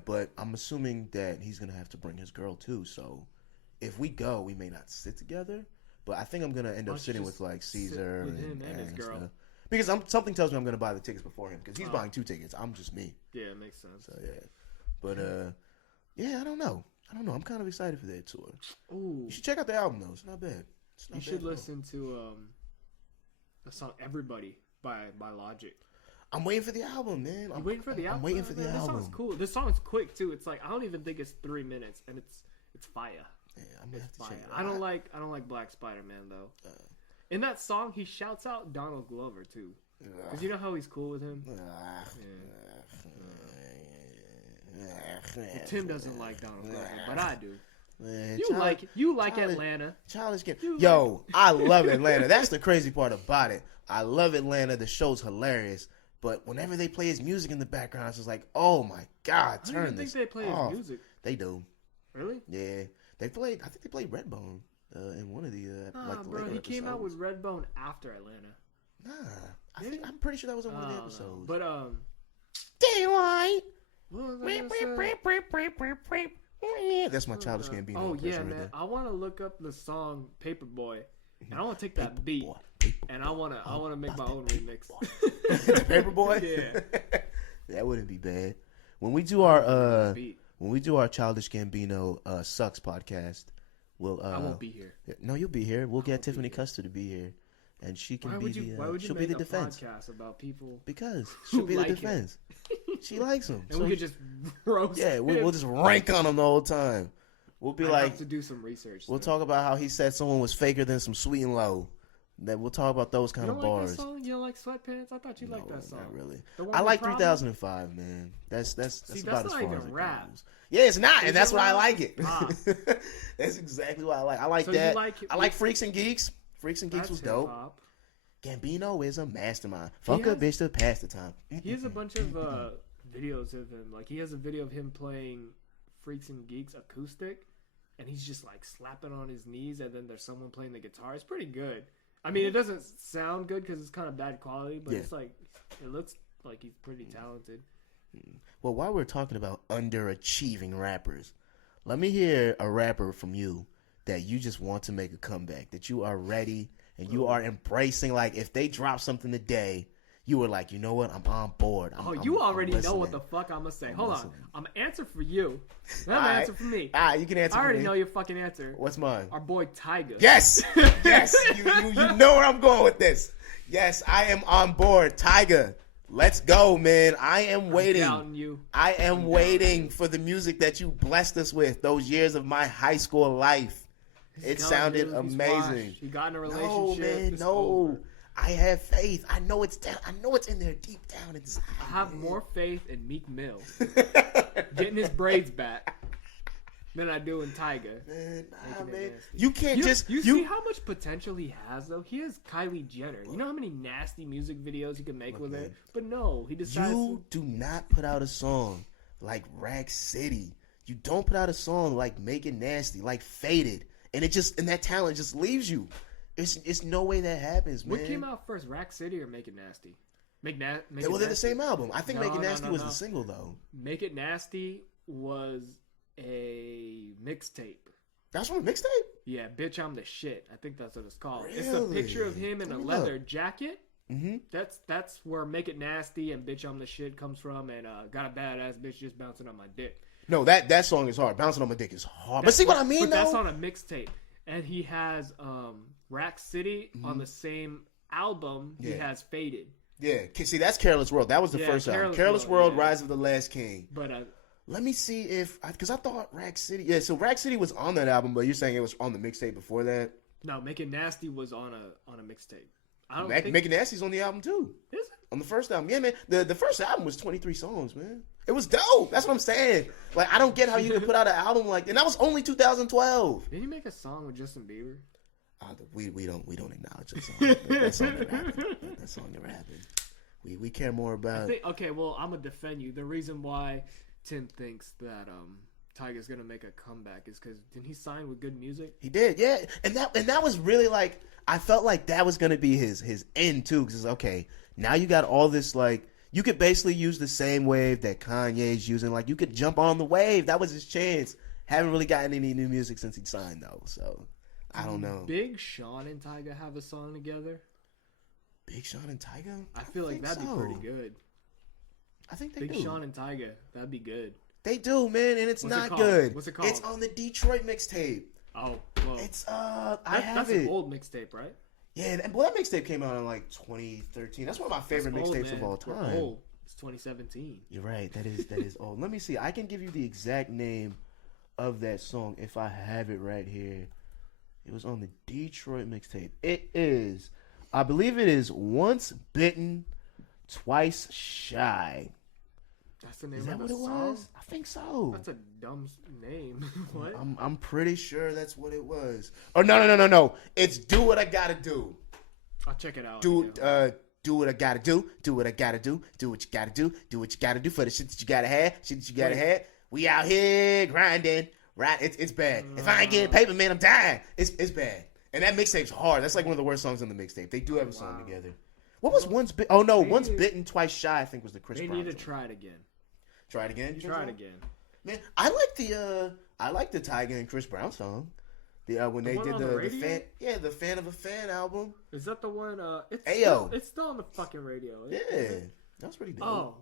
but I'm assuming that he's gonna have to bring his girl too. So if we go, we may not sit together. But I think I'm gonna end Why up don't you sitting just with like sit Caesar with him and his Aaron girl? stuff. Because something tells me I'm gonna buy the tickets before him because he's Oh. buying 2 tickets. I'm just me. Yeah, it makes sense. So yeah, but yeah, I don't know. I'm kind of excited for that tour. Ooh, You should check out the album though. It's not bad. It's not you bad should at all. listen to the song "Everybody" by Logic. I'm waiting for the album, man. You waiting for the album? I'm waiting for the Man, album. This song's cool. This song's quick too. It's like I don't even think it's 3 minutes, and it's fire. Yeah, I'm gonna have to check it I out. don't like Black Spider-Man though. In that song, he shouts out Donald Glover too, because you know how he's cool with him. Well, Tim doesn't like Donald Glover, but I do. Man, you like Atlanta. Childish Yo, I love Atlanta. That's the crazy part about it. I love Atlanta. The show's hilarious. But whenever they play his music in the background, it's just like, oh my God, turn this off. I don't even think they play his music. They do. Really? Yeah. I think they played Redbone in one of the, bro, he came out with Redbone after Atlanta. Nah. I'm pretty sure that was on one of the episodes. But, Daylight. What was I That's my Childish Gambino. Oh yeah, man! There. I want to look up the song "Paperboy," and I want to take that beat, and I want to make my own remix. The Paperboy. Yeah, that wouldn't be bad. When we do our Childish Gambino sucks podcast, I won't be here. No, you'll be here. We'll get Tiffany Custer to be here, and she can she'll be the defense. Podcast about people because she'll be the defense. She likes him, and we could just roast. Yeah, we'll just rank on him the whole time. We'll be have to do some research. We'll talk about how he said someone was faker than some Sweet and Low. That we'll talk about those kind of bars. Like that song? You don't like Sweatpants? I thought you liked that song. Not really. I like 3005, man. That's about as far as it goes. Yeah, it's not, and that's why I like it. That's exactly what I like. I like that. I like Freaks and Geeks. Freaks and Geeks was dope. Hip-hop. Gambino is a mastermind. Fuck a bitch to pass the time. He has a bunch of videos of him. Like, he has a video of him playing Freaks and Geeks acoustic, and he's just like slapping on his knees, and then there's someone playing the guitar. It's pretty good. I mean, it doesn't sound good because it's kind of bad quality, but it's like, it looks like he's pretty talented. Well, while we're talking about underachieving rappers, let me hear a rapper from you that you just want to make a comeback, that you are ready and you are embracing. Like, if they drop something today, you were like, you know what? I'm on board. You already know what the fuck I'm going to say. Hold on. I'm going to answer for you. Then I'm going to answer for me. All right, you can answer for me. I already know your fucking answer. What's mine? Our boy Tyga. Yes! Yes! You know where I'm going with this. Yes, I am on board. Tyga, let's go, man. I am waiting. I'm doubting you. I am waiting for the music that you blessed us with those years of my high school life. It sounded amazing. He got in a relationship. No, man, no. I have faith. I know it's down. I know it's in there deep down inside. I have more faith in Meek Mill getting his braids back than I do in Tyga. Man, you can't You see how much potential he has, though? He has Kylie Jenner. You know how many nasty music videos he can make with her? But no, he decides You do not put out a song like Rack City. You don't put out a song like Make It Nasty, like Faded. And that talent just leaves you. It's no way that happens, man. What came out first, Rack City or Make It Nasty? They're the same album. I think Make It Nasty was the single, though. Make It Nasty was a mixtape. That's from a mixtape? Yeah, Bitch, I'm the Shit. I think that's what it's called. Really? It's a picture of him in a leather jacket. Mm-hmm. That's where Make It Nasty and Bitch, I'm the Shit comes from, and Got a Badass Bitch Just Bouncing on My Dick. No, that song is hard. Bouncing on My Dick is hard. But see what I mean, though? That's on a mixtape. And he has Rack City on the same album. Yeah. He has Faded. Yeah. See, that's Careless World. That was the first album. Careless World, Rise of the Last King. But let me see if... Because I thought Rack City... Yeah, so Rack City was on that album, but you're saying it was on the mixtape before that? No, Make It Nasty was on a mixtape. Make It Nasty's on the album, too. Is it? On the first album. Yeah, man. The first album was 23 songs, man. It was dope. That's what I'm saying. Like, I don't get how you can put out an album like... And that was only 2012. Didn't you make a song with Justin Bieber? We don't acknowledge that song. That song never happened. That song never happened. We care more about... Okay, well, I'm going to defend you. The reason why Tim thinks that Tyga's going to make a comeback is because didn't he sign with Good Music? He did, yeah. And that was really like... I felt like that was going to be his end, too. Because, okay, now you got all this, like... You could basically use the same wave that Kanye's using. Like, you could jump on the wave. That was his chance. Haven't really gotten any new music since he signed, though. So, I don't know. Big Sean and Tyga have a song together? Big Sean and Tyga? I feel like that'd be pretty good. I think they do. Big Sean and Tyga, that'd be good. They do, man, and it's not good. What's it called? It's on the Detroit mixtape. Oh, well. It's, I have that's it. That's an old mixtape, right? Yeah, that mixtape came out in, like, 2013. That's one of my favorite mixtapes of all time. We're old. 2017. You're right. That is old. Let me see. I can give you the exact name of that song, if I have it right here. It was on the Detroit mixtape. It is, I believe it is Once Bitten, Twice Shy. That's the name Is that of what the it song? was? I think so. That's a dumb name. What? I'm pretty sure that's what it was. Oh, no. It's Do What I Gotta Do. I'll check it out. Do what I gotta do. Do what I gotta do. Do what you gotta do. Do what you gotta do for the shit that you gotta have. Shit that you gotta have. We out here grinding. Right? It's bad. If I ain't getting paper, man, I'm dying. It's bad. And that mixtape's hard. That's like one of the worst songs on the mixtape. They do have a song together. What was Once Bitten? Oh no, Once Bitten, Twice Shy. I think was the Chris Brown. They need to song. try it again. Try it again. Try it again. Man, I like the Tyga and Chris Brown song. When they did the Fan of a Fan album. Is that the one? It's still on the fucking radio. Yeah, that was pretty dope. Oh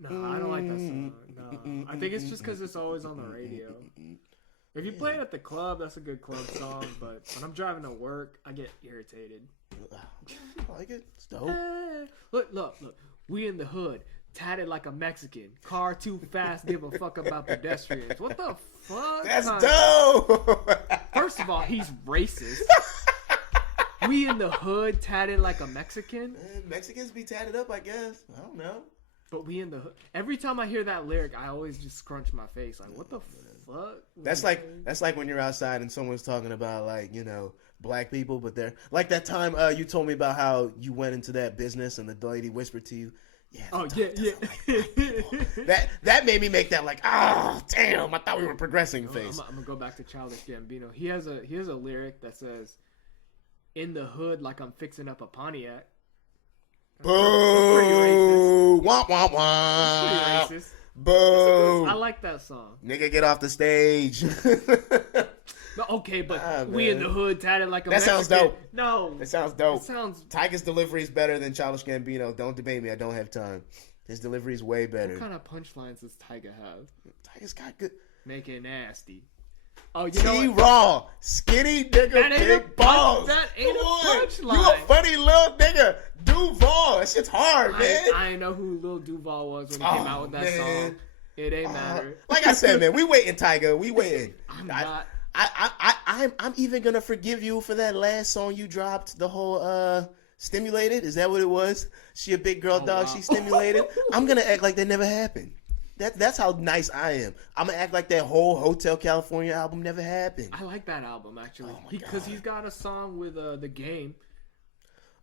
no, I don't like that song. No, I think it's just because it's always on the radio. If you play it at the club, that's a good club song. But when I'm driving to work, I get irritated. I like it. It's dope. Look. We in the hood, tatted like a Mexican. Car too fast, give a fuck about pedestrians. What the fuck? That's dope. First of all, he's racist. We in the hood, tatted like a Mexican. Mexicans be tatted up, I guess. I don't know. But we in the hood. Every time I hear that lyric, I always just scrunch my face. Like, what the fuck? That's like when you're outside and someone's talking about, like, you know, black people, but they're like that time you told me about how you went into that business and the lady whispered to you, that made me make that like, damn, I thought we were progressing face. I'm gonna go back to Childish Gambino. He has a lyric that says, "In the hood, like I'm fixing up a Pontiac." Boo! Wah wah wah! That's pretty racist. Boo! I like that song. Nigga, get off the stage. Okay, but we in the hood, tatted like a Mexican. That sounds dope. No. That sounds dope. It sounds... Tyga's delivery is better than Childish Gambino. Don't debate me. I don't have time. His delivery is way better. What kind of punchlines does Tyga have? Tyga's got good... Make it nasty. Oh, you know what? T-Raw. Skinny nigga, big balls. That ain't a punchline. You a funny little nigga. Duval. That shit's hard, man. I didn't know who Lil Duval was when he came out with that song. It ain't matter. Like I said, man, we waiting, Tyga. We waiting. I'm not... I'm even gonna forgive you for that last song you dropped, the whole Stimulated. Is that what it was? She a big girl dog, wow. She stimulated. I'm gonna act like that never happened. That's how nice I am. I'm gonna act like that whole Hotel California album never happened. I like that album actually because he's got a song with The Game.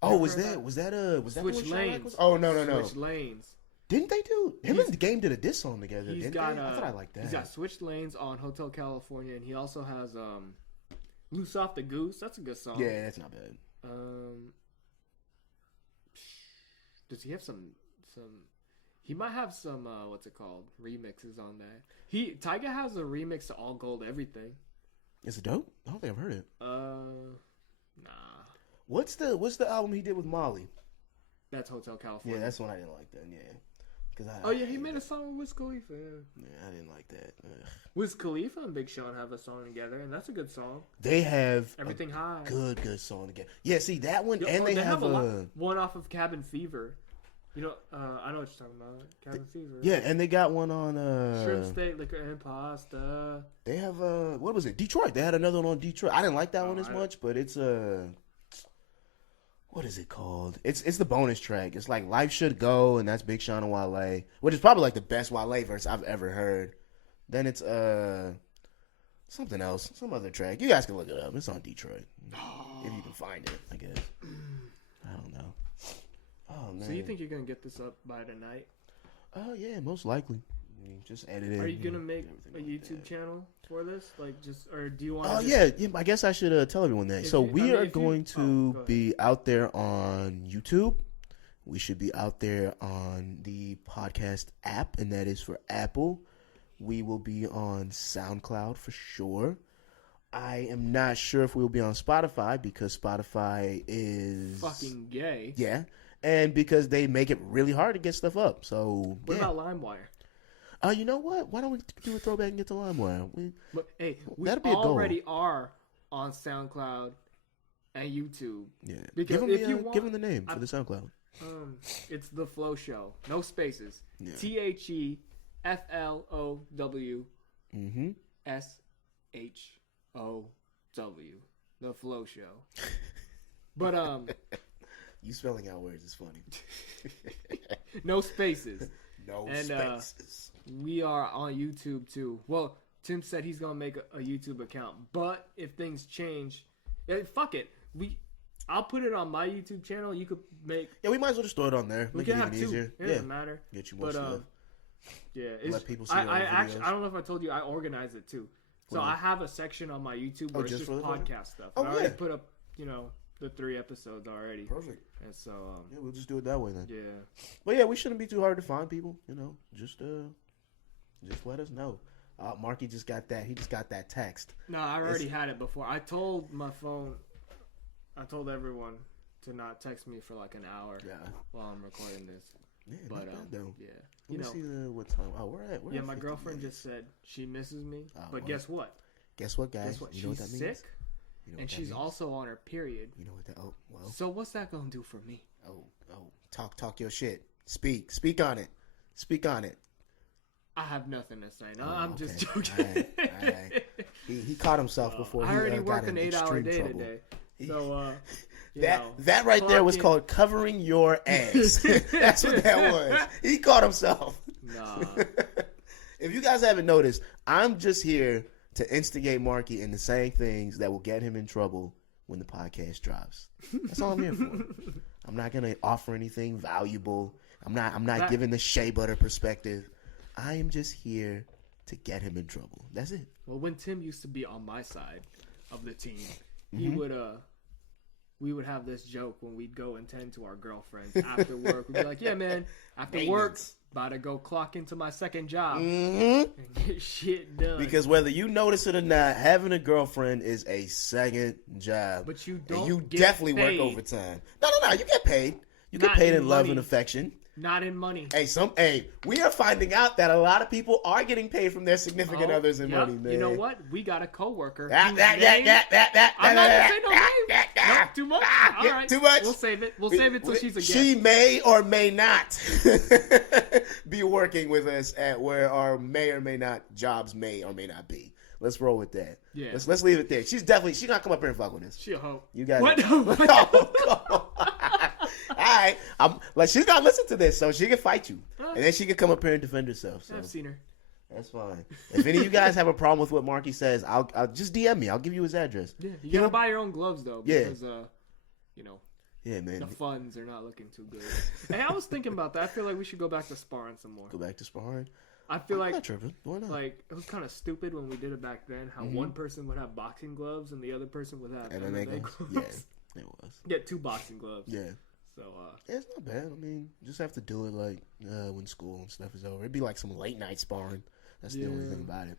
Oh, was that Switch Lanes? Oh no. Switch Lanes. Didn't they do? Him and The Game did a diss song together. I thought I liked that. He's got Switch Lanes on Hotel California, and he also has Loose Off the Goose. That's a good song. Yeah, that's not bad. Does he have some? He might have some. What's it called? Remixes on that. Tyga has a remix to All Gold Everything. Is it dope? I don't think I've heard it. Nah. What's the album he did with Molly? That's Hotel California. Yeah, that's one I didn't like then. Yeah. He made a song with Wiz Khalifa. Yeah, I didn't like that. Ugh. Wiz Khalifa and Big Sean have a song together, and that's a good song. They have Everything High. Good song together. Yeah, see that one, and they have one off of Cabin Fever. You know, I know what you're talking about. Cabin Fever. Yeah, and they got one on Shrimp Steak, Liquor and Pasta. They have what was it? Detroit. They had another one on Detroit. I didn't like that one as much, but it's what is it called? It's the bonus track. It's like Life Should Go, and that's Big Sean and Wale, which is probably like the best Wale verse I've ever heard. Then it's something else, some other track. You guys can look it up. It's on Detroit if you can find it. I guess. I don't know. Oh man. So you think you're gonna get this up by tonight? Oh yeah, most likely. Just edit it. Are you gonna make a YouTube channel for this? Like, or do you want? Oh yeah. I guess I should tell everyone that. So we are going to be out there on YouTube. We should be out there on the podcast app, and that is for Apple. We will be on SoundCloud for sure. I am not sure if we will be on Spotify because Spotify is fucking gay. Yeah, and because they make it really hard to get stuff up. So what about LimeWire? You know what? Why don't we do a throwback and get to LimeWire? We already are on SoundCloud and YouTube. Yeah. Because give them the name for the SoundCloud. It's The Flow Show. No spaces. Yeah. THEFLOW SHOW. FLOWSHOW, the Flow Show. But you spelling out words is funny. no spaces. No and, spaces. We are on YouTube too. Well, Tim said he's gonna make a YouTube account, but if things change, fuck it. I'll put it on my YouTube channel. You could make. Yeah, we might as well just throw it on there. We Make can it have even two. easier. It doesn't matter. Get you more stuff. Yeah, let people see. I actually, I don't know if I told you, I organize it too. So I have a section on my YouTube where it's just podcast stuff. I already put up, the 3 episodes already. Perfect. And so, yeah, we'll just do it that way then. Yeah. But yeah, we shouldn't be too hard to find people. Just let us know. Marky just got that. He just got that text. No, I already had it before. I told my phone. I told everyone to not text me for like an hour. Yeah. While I'm recording this. Yeah, but not bad, though. yeah. Let me see what time. Oh, we're at. Yeah, my girlfriend just said she misses me. But guess what? Guess what, guys? Guess what? You know what that she's means? sick. And she's also on her period. You know what that? Oh, well. So what's that gonna do for me? Talk your shit. Speak on it. Speak on it. I have nothing to say. No, I'm just joking. All right. He caught himself before. I he already got work in an 8-hour day trouble. today. So that right there was called covering your ass. That's what that was. He caught himself. Nah. If you guys haven't noticed, I'm just here to instigate Marky into saying things that will get him in trouble when the podcast drops. That's all I'm here for. I'm not gonna offer anything valuable. I'm not giving the shea butter perspective. I am just here to get him in trouble. That's it. Well, when Tim used to be on my side of the team, he would we would have this joke when we'd go and tend to our girlfriends after work. We'd be like, "Yeah, man, after work, about to go clock into my second job and get shit done." Because whether you notice it or not, having a girlfriend is a second job. But you don't. And you get definitely paid. work overtime. No. You get paid. You get paid in love and affection. Not in money. Hey, we are finding out that a lot of people are getting paid from their significant others in money, man. You know what? We got a coworker. I'm not gonna say no name. No, too much. All right. Too much. We'll save it. We'll save it till she's a guest. She may or may not be working with us at where our may or may not jobs may or may not be. Let's roll with that. Yeah. Let's leave it there. She's gonna come up here and fuck with us. She'll hope. You got what? it. All right. She's gonna listen to this, so she can fight you, and then she can come up here and defend herself. So. I've seen her. That's fine. If any of you guys have a problem with what Marky says, I'll just DM me. I'll give you his address. Yeah, you gotta buy your own gloves though, because yeah, man. The funds are not looking too good. Hey, I was thinking about that. I feel like we should go back to sparring some more. Go back to sparring. I feel I'm not tripping. Why not? Like it was kind of stupid when we did it back then. How one person would have boxing gloves and the other person would have MMA gloves. Yeah, it was. Get 2 boxing gloves. Yeah. So it's not bad. I mean, you just have to do it like when school and stuff is over. It'd be like some late night sparring. That's the only thing about it.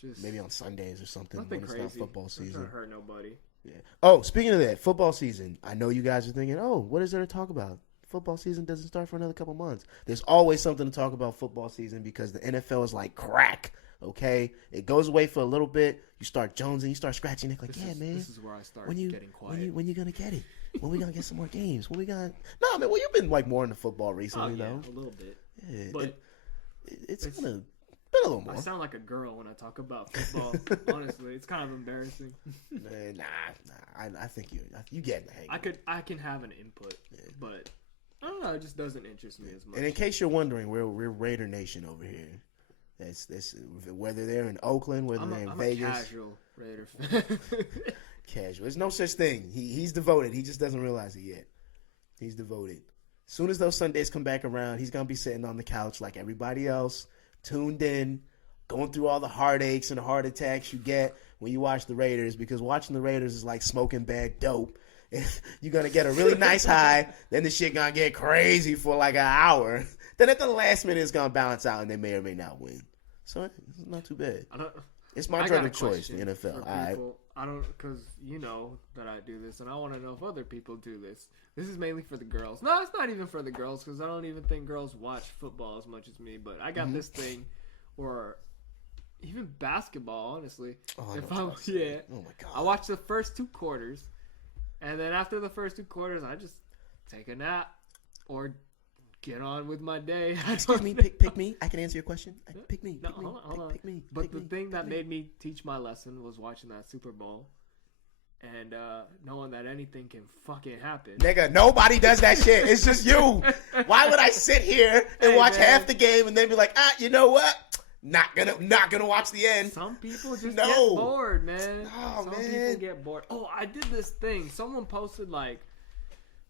Just maybe on Sundays or something when it's not football season. Not hurt nobody. Yeah. Oh, speaking of that, football season. I know you guys are thinking, oh, what is there to talk about? Football season doesn't start for another couple months. There's always something to talk about football season because the NFL is like crack. Okay, it goes away for a little bit. You start jonesing, you start scratching your neck like, man. This is where I start getting quiet. When you gonna get it? When we gonna get some more games? When we gonna? No, man. Well, you've been like more into football recently, though. A little bit. Yeah, but it's kind of been a little more. I sound like a girl when I talk about football. Honestly, it's kind of embarrassing. Nah. I think you get in the hang. I can have an input, but I don't know. It just doesn't interest me as much. And in case you're wondering, we're Raider Nation over here. That's whether they're in Oakland, whether they're in Vegas. I'm a casual Raider fan. Casual. There's no such thing. He's devoted. He just doesn't realize it yet. He's devoted. As soon as those Sundays come back around, he's gonna be sitting on the couch like everybody else, tuned in, going through all the heartaches and the heart attacks you get when you watch the Raiders. Because watching the Raiders is like smoking bad dope. You're gonna get a really nice high, then the shit gonna get crazy for like an hour. Then at the last minute, it's gonna balance out, and they may or may not win. So it's not too bad. It's my drug of choice, the NFL. All right. I don't, because you know that I do this, and I want to know if other people do this. This is mainly for the girls. No, it's not even for the girls, because I don't even think girls watch football as much as me. But I got this thing, or even basketball, honestly. Oh, Oh my God. I watch the first 2 quarters, and then after the first 2 quarters, I just take a nap or get on with my day. Excuse me, pick me. I can answer your question. Pick me. No, hold on. Pick me. But the thing that made me teach my lesson was watching that Super Bowl and knowing that anything can fucking happen. Nigga, nobody does that shit. It's just you. Why would I sit here and watch half the game and then be like, you know what? Not gonna watch the end. Some people just get bored, man. Oh, Some people get bored. Oh, I did this thing. Someone posted like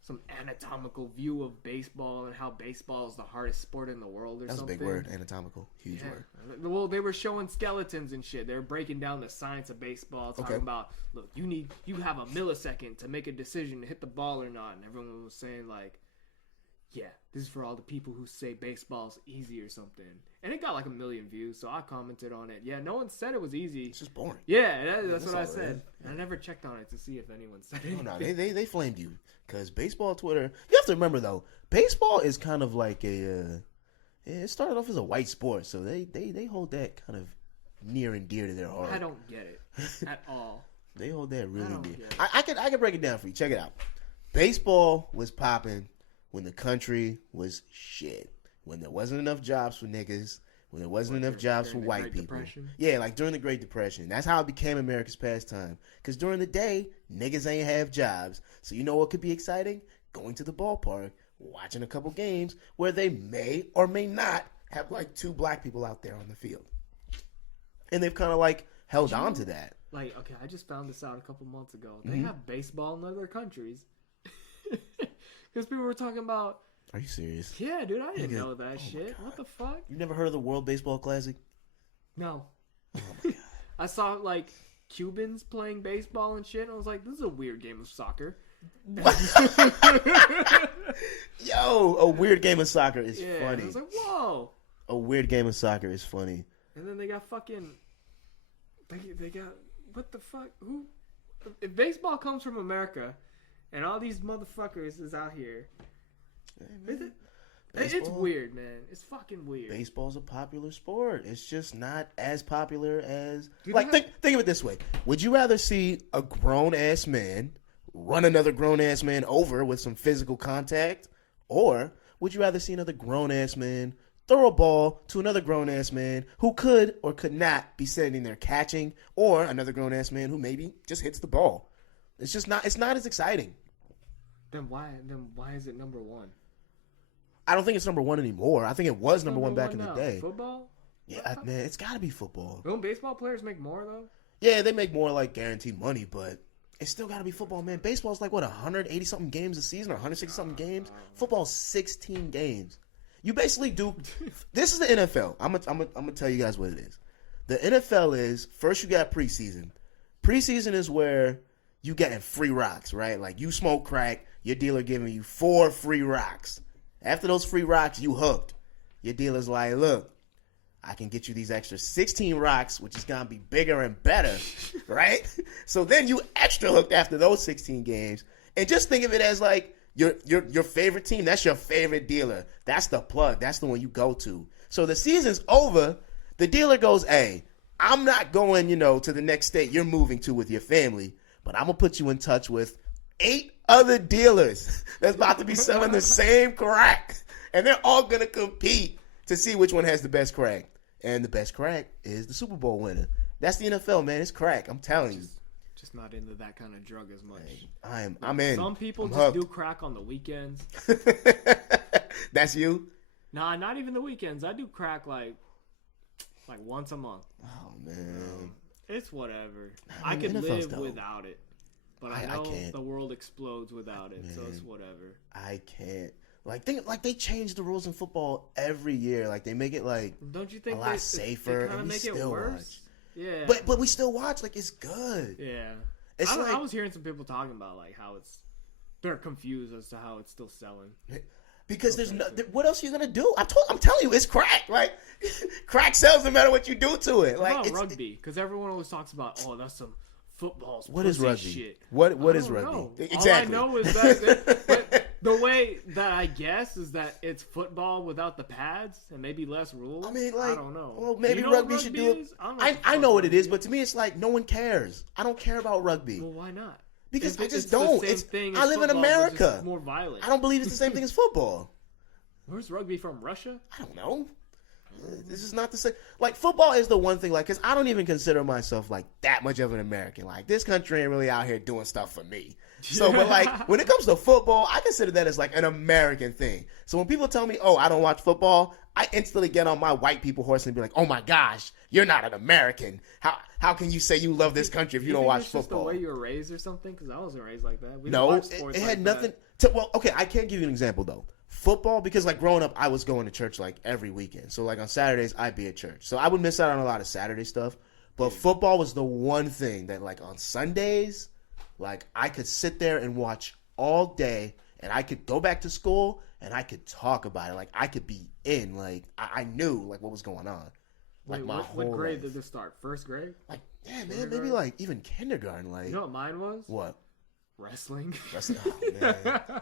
some anatomical view of baseball and how baseball is the hardest sport in the world or something. That's a big word, anatomical. Huge word. Well, they were showing skeletons and shit. They were breaking down the science of baseball, talking about, look, you have a millisecond to make a decision to hit the ball or not. And everyone was saying like, yeah, this is for all the people who say baseball's easy or something. And it got like 1 million views, so I commented on it. Yeah, no one said it was easy. It's just boring. Yeah, that's what I said. I never checked on it to see if anyone said it. No, they flamed you. Because baseball Twitter, you have to remember though, baseball is kind of like it started off as a white sport, so they hold that kind of near and dear to their heart. I don't get it at all. They hold that really dear. I can break it down for you. Check it out. Baseball was popping when the country was shit. When there wasn't enough jobs for niggas. When there wasn't enough jobs for white people. Depression? Yeah, like during the Great Depression. That's how it became America's pastime. Because during the day, niggas ain't have jobs. So you know what could be exciting? Going to the ballpark, watching a couple games where they may or may not have like 2 black people out there on the field. And they've kind of like held on to that. Like, okay, I just found this out a couple months ago. They have baseball in other countries. Because people were talking about... Are you serious? Yeah, dude, I didn't know that shit. What the fuck? You never heard of the World Baseball Classic? No. Oh my God. I saw, like, Cubans playing baseball and shit, and I was like, this is a weird game of soccer. Yo, a weird game of soccer is funny. I was like, whoa. A weird game of soccer is funny. And then they got fucking... They got... What the fuck? Who... If baseball comes from America, and all these motherfuckers is out here... It's weird, man. It's fucking weird. Baseball's a popular sport. It's just not as popular as... Think of it this way. Would you rather see a grown-ass man run another grown-ass man over with some physical contact? Or would you rather see another grown-ass man throw a ball to another grown-ass man who could or could not be sitting there catching, or another grown-ass man who maybe just hits the ball? It's just not... It's not as exciting. Then why is it number 1? I don't think it's number 1 anymore. I think it was number 1 back in the day. Football? Yeah, man, it's got to be football. Don't baseball players make more, though? Yeah, they make more, like, guaranteed money, but it's still got to be football, man. Baseball's like, what, 180-something games a season or 160-something games? Football's 16 games. You basically do... This is the NFL. I'm gonna tell you guys what it is. The NFL is, first you got preseason. Preseason is where you getting free rocks, right? Like, you smoke crack, your dealer giving you 4 free rocks. After those free rocks, you hooked. Your dealer's like, look, I can get you these extra 16 rocks, which is going to be bigger and better, right? So then you extra hooked after those 16 games. And just think of it as like your favorite team. That's your favorite dealer. That's the plug. That's the one you go to. So the season's over. The dealer goes, hey, I'm not going, to the next state you're moving to with your family, but I'm going to put you in touch with 8 other dealers that's about to be selling the same crack. And they're all going to compete to see which one has the best crack. And the best crack is the Super Bowl winner. That's the NFL, man. It's crack. I'm telling you. Just not into that kind of drug as much. I'm in. Some people I'm just hooked. do crack on the weekends. That's you? Nah, not even the weekends. I do crack like once a month. Oh, man. It's whatever. I could live without it. But I know can't. The world explodes without it, so it's whatever. I can't. They change the rules in football every year. Like, they make it, don't you think a lot safer. They and we make still it worse? Watch. Yeah. But we still watch. Like, it's good. Yeah. I was hearing some people talking about, like, how they're confused as to how it's still selling. Because what else are you going to do? I'm telling you, it's crack. Like, crack sells no matter what you do to it. Like, it's rugby. Because everyone always talks about, that's some football's what is rugby? Shit. What is rugby? Know. Exactly. All I know is that the way that I guess is that it's football without the pads and maybe less rules. I mean, I don't know. Well, maybe rugby should do it. I know what it is, but to me, it's like no one cares. I don't care about rugby. Well, why not? Because I just don't. I live in America. More violent. I don't believe it's the same thing as football. Where's rugby from? Russia? I don't know. This is not the same. Like, football is the one thing, like, because I don't even consider myself, like, that much of an American. Like, this country ain't really out here doing stuff for me. So, but, like, when it comes to football, I consider that as, like, an American thing. So when people tell me, oh, I don't watch football, I instantly get on my white people horse and be like, oh, my gosh, you're not an American. How can you say you love this country if you don't watch it's football? Just the way you were raised or something? Because I wasn't raised like that. We No, didn't watch sports it had like nothing to, well, okay, I can't give you an example, though. Football, because like growing up, I was going to church like every weekend. So like on Saturdays, I'd be at church. So I would miss out on a lot of Saturday stuff. But football was the one thing that like on Sundays, like I could sit there and watch all day, and I could go back to school and I could talk about it. Like I could be in. Like I knew like what was going on. Like Wait, what grade did this start? First grade? Like yeah, man, maybe like even kindergarten. Like you know what mine was? What? Wrestling. Wrestling. Oh man.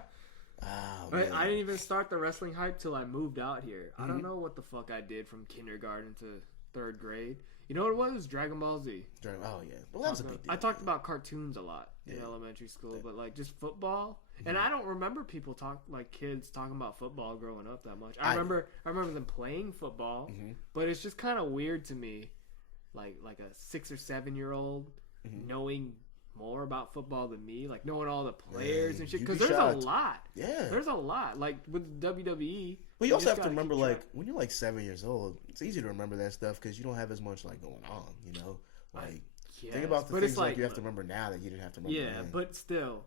Oh, man. I didn't even start the wrestling hype till I moved out here. I don't know what the fuck I did from kindergarten to third grade. You know what it was? It was Dragon Ball Z. Oh yeah, well that was a big deal. I talked about cartoons a lot in elementary school, but like just football. And I don't remember people kids talking about football growing up that much. I remember them playing football, but it's just kind of weird to me, like a 6 or 7 year old knowing more about football than me, like knowing all the players and shit. Because there's a lot. Yeah, there's a lot. Like with WWE. Well, you also have to remember, like when you're like 7 years old, it's easy to remember that stuff because you don't have as much like going on. You know, like think about the things like you have to remember now that you didn't have to remember. Yeah, but still,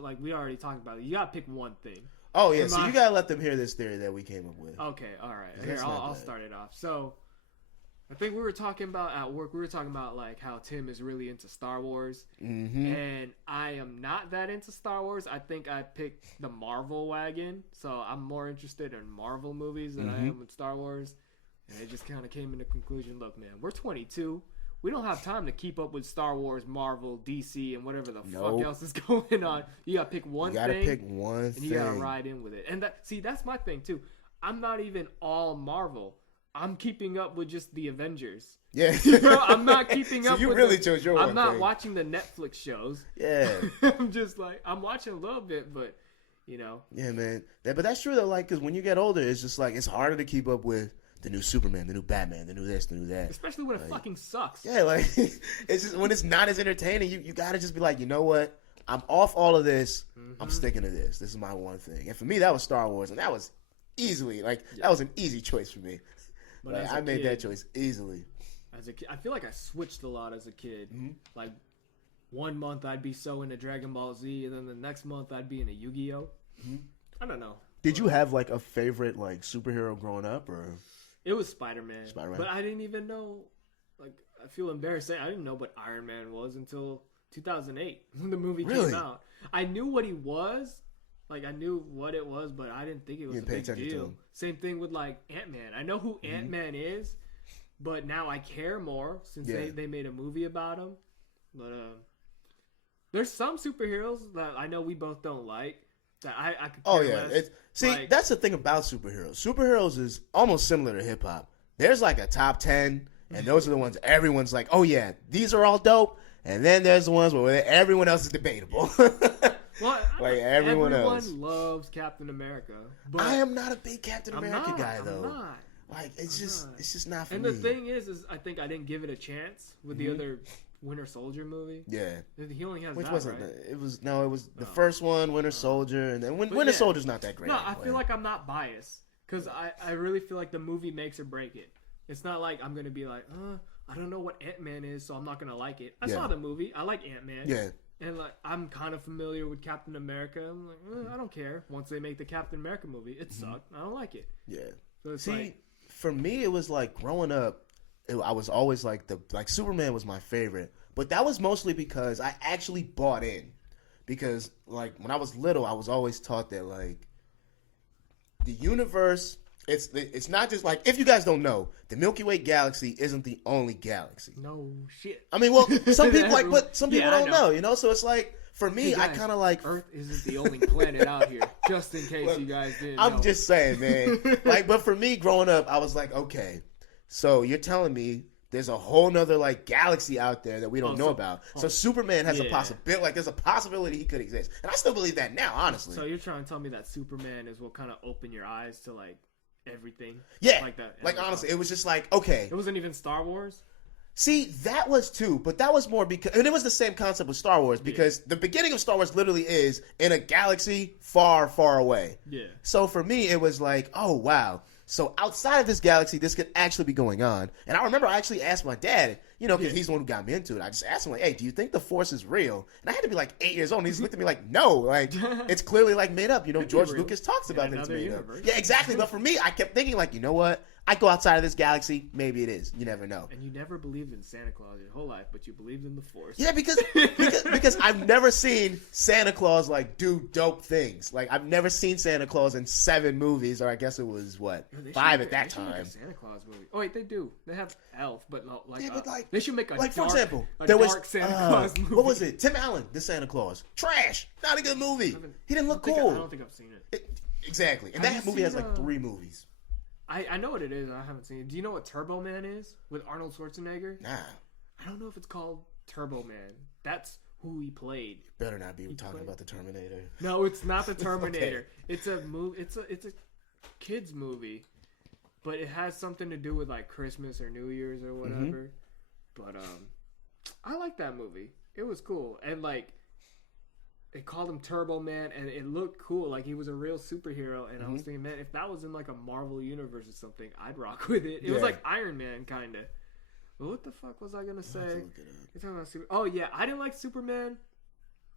like we already talked about it. You gotta pick one thing. Oh yeah, so you gotta let them hear this theory that we came up with. Okay, all right. Here, I'll start it off. So. I think we were talking about at work. We were talking about like how Tim is really into Star Wars, and I am not that into Star Wars. I think I picked the Marvel wagon, so I'm more interested in Marvel movies than I am with Star Wars. And it just kind of came to the conclusion: look, man, we're 22. We don't have time to keep up with Star Wars, Marvel, DC, and whatever the fuck else is going on. You gotta pick one thing. You gotta pick one thing, and you gotta ride in with it. And that's my thing too. I'm not even all Marvel. I'm keeping up with just the Avengers. Yeah. You know, I'm not keeping up with you really chose your I'm not watching the Netflix shows. Yeah. I'm just like, I'm watching a little bit, but, you know. Yeah, man. But that's true, though, like, because when you get older, it's just like, it's harder to keep up with the new Superman, the new Batman, the new this, the new that. Especially when it fucking sucks. Yeah, like, it's just, when it's not as entertaining, you got to just be like, you know what? I'm off all of this. I'm sticking to this. This is my one thing. And for me, that was Star Wars, and that was easily, like, that was an easy choice for me. But like, I made that choice easily. As a kid, I feel like I switched a lot as a kid. Like 1 month I'd be so into Dragon Ball Z, and then the next month I'd be into Yu-Gi-Oh. I don't know. Did you have like a favorite like superhero growing up, or? It was Spider-Man. But I didn't even know. Like I feel embarrassed saying I didn't know what Iron Man was until 2008 when the movie came out. I knew what he was. Like, I knew what it was, but I didn't think it was a big deal. Same thing with, like, Ant-Man. I know who Ant-Man is, but now I care more since they made a movie about him. But there's some superheroes that I know we both don't like that I could care less. See, that's the thing about superheroes. Superheroes is almost similar to hip-hop. There's, like, a top 10, and those are the ones everyone's like, oh, yeah, these are all dope. And then there's the ones where everyone else is debatable. Well, like everyone else loves Captain America. But I am not a big Captain America guy, though. I'm not. Like it's just not for me. me. And the thing is I think I didn't give it a chance with the other Winter Soldier movie. Yeah, he only has which that, wasn't. Right? It was the first one, Winter Soldier, and then Winter Soldier's not that great. No, I feel like I'm not biased because I really feel like the movie makes or break it. It's not like I'm gonna be like, I don't know what Ant-Man is, so I'm not gonna like it. I saw the movie. I like Ant-Man. Yeah. And like I'm kind of familiar with Captain America. I'm like, I don't care. Once they make the Captain America movie, it sucked. I don't like it. Yeah. So see, for me, it was like growing up. I was always like Superman was my favorite, but that was mostly because I actually bought in. Because like when I was little, I was always taught that like the universe. It's not just like, if you guys don't know, the Milky Way galaxy isn't the only galaxy. No shit. I mean, well, some people but some people don't know, you know. So it's like for me, hey guys, I kind of like Earth isn't the only planet out here. Just in case you guys didn't. I'm just saying, man. Like, but for me, growing up, I was like, okay, so you're telling me there's a whole nother like galaxy out there that we don't know about. So Superman has a possibility. Like there's a possibility he could exist, and I still believe that now, honestly. So you're trying to tell me that Superman is what kind of opened your eyes to like everything? Yeah, like that. Like honestly, it was just like okay. It wasn't even Star Wars. See, that was too, but that was more because, and it was the same concept with Star Wars because the beginning of Star Wars literally is in a galaxy far, far away. Yeah. So for me, it was like, oh wow. So outside of this galaxy, this could actually be going on. And I remember I actually asked my dad, you know, because he's the one who got me into it. I just asked him like, hey, do you think the Force is real? And I had to be like 8 years old. And he just looked at me like, no, like it's clearly like made up. You know, George Lucas talks about that it's made universe. Up. Yeah, exactly. But for me, I kept thinking like, you know what? I go outside of this galaxy, maybe it is. You never know. And you never believed in Santa Claus your whole life, but you believed in the Force. Yeah, because I've never seen Santa Claus like do dope things. Like I've never seen Santa Claus in 7 movies, or I guess it was what 5 at that time. Make a Santa Claus movie. Oh wait, they do. They have Elf, but like, but like they should make a like dark, for example, a there dark was Santa Claus movie. What was it? Tim Allen, the Santa Claus, trash, not a good movie. He didn't look cool. I don't think I've seen it. Exactly, and that movie has like 3 movies. I know what it is. I haven't seen it. Do you know what Turbo Man is with Arnold Schwarzenegger? Nah. I don't know if it's called Turbo Man. That's who he played. Better not be talking about the Terminator. No, it's not the Terminator. Okay. It's a movie. It's a kids movie, but it has something to do with like Christmas or New Year's or whatever. But I like that movie. It was cool, and like they called him Turbo Man, and it looked cool. Like he was a real superhero. And I was thinking, man, if that was in like a Marvel universe or something, I'd rock with it. It was like Iron Man, kind of. But what the fuck was I gonna say? You're talking about Oh yeah, I didn't like Superman.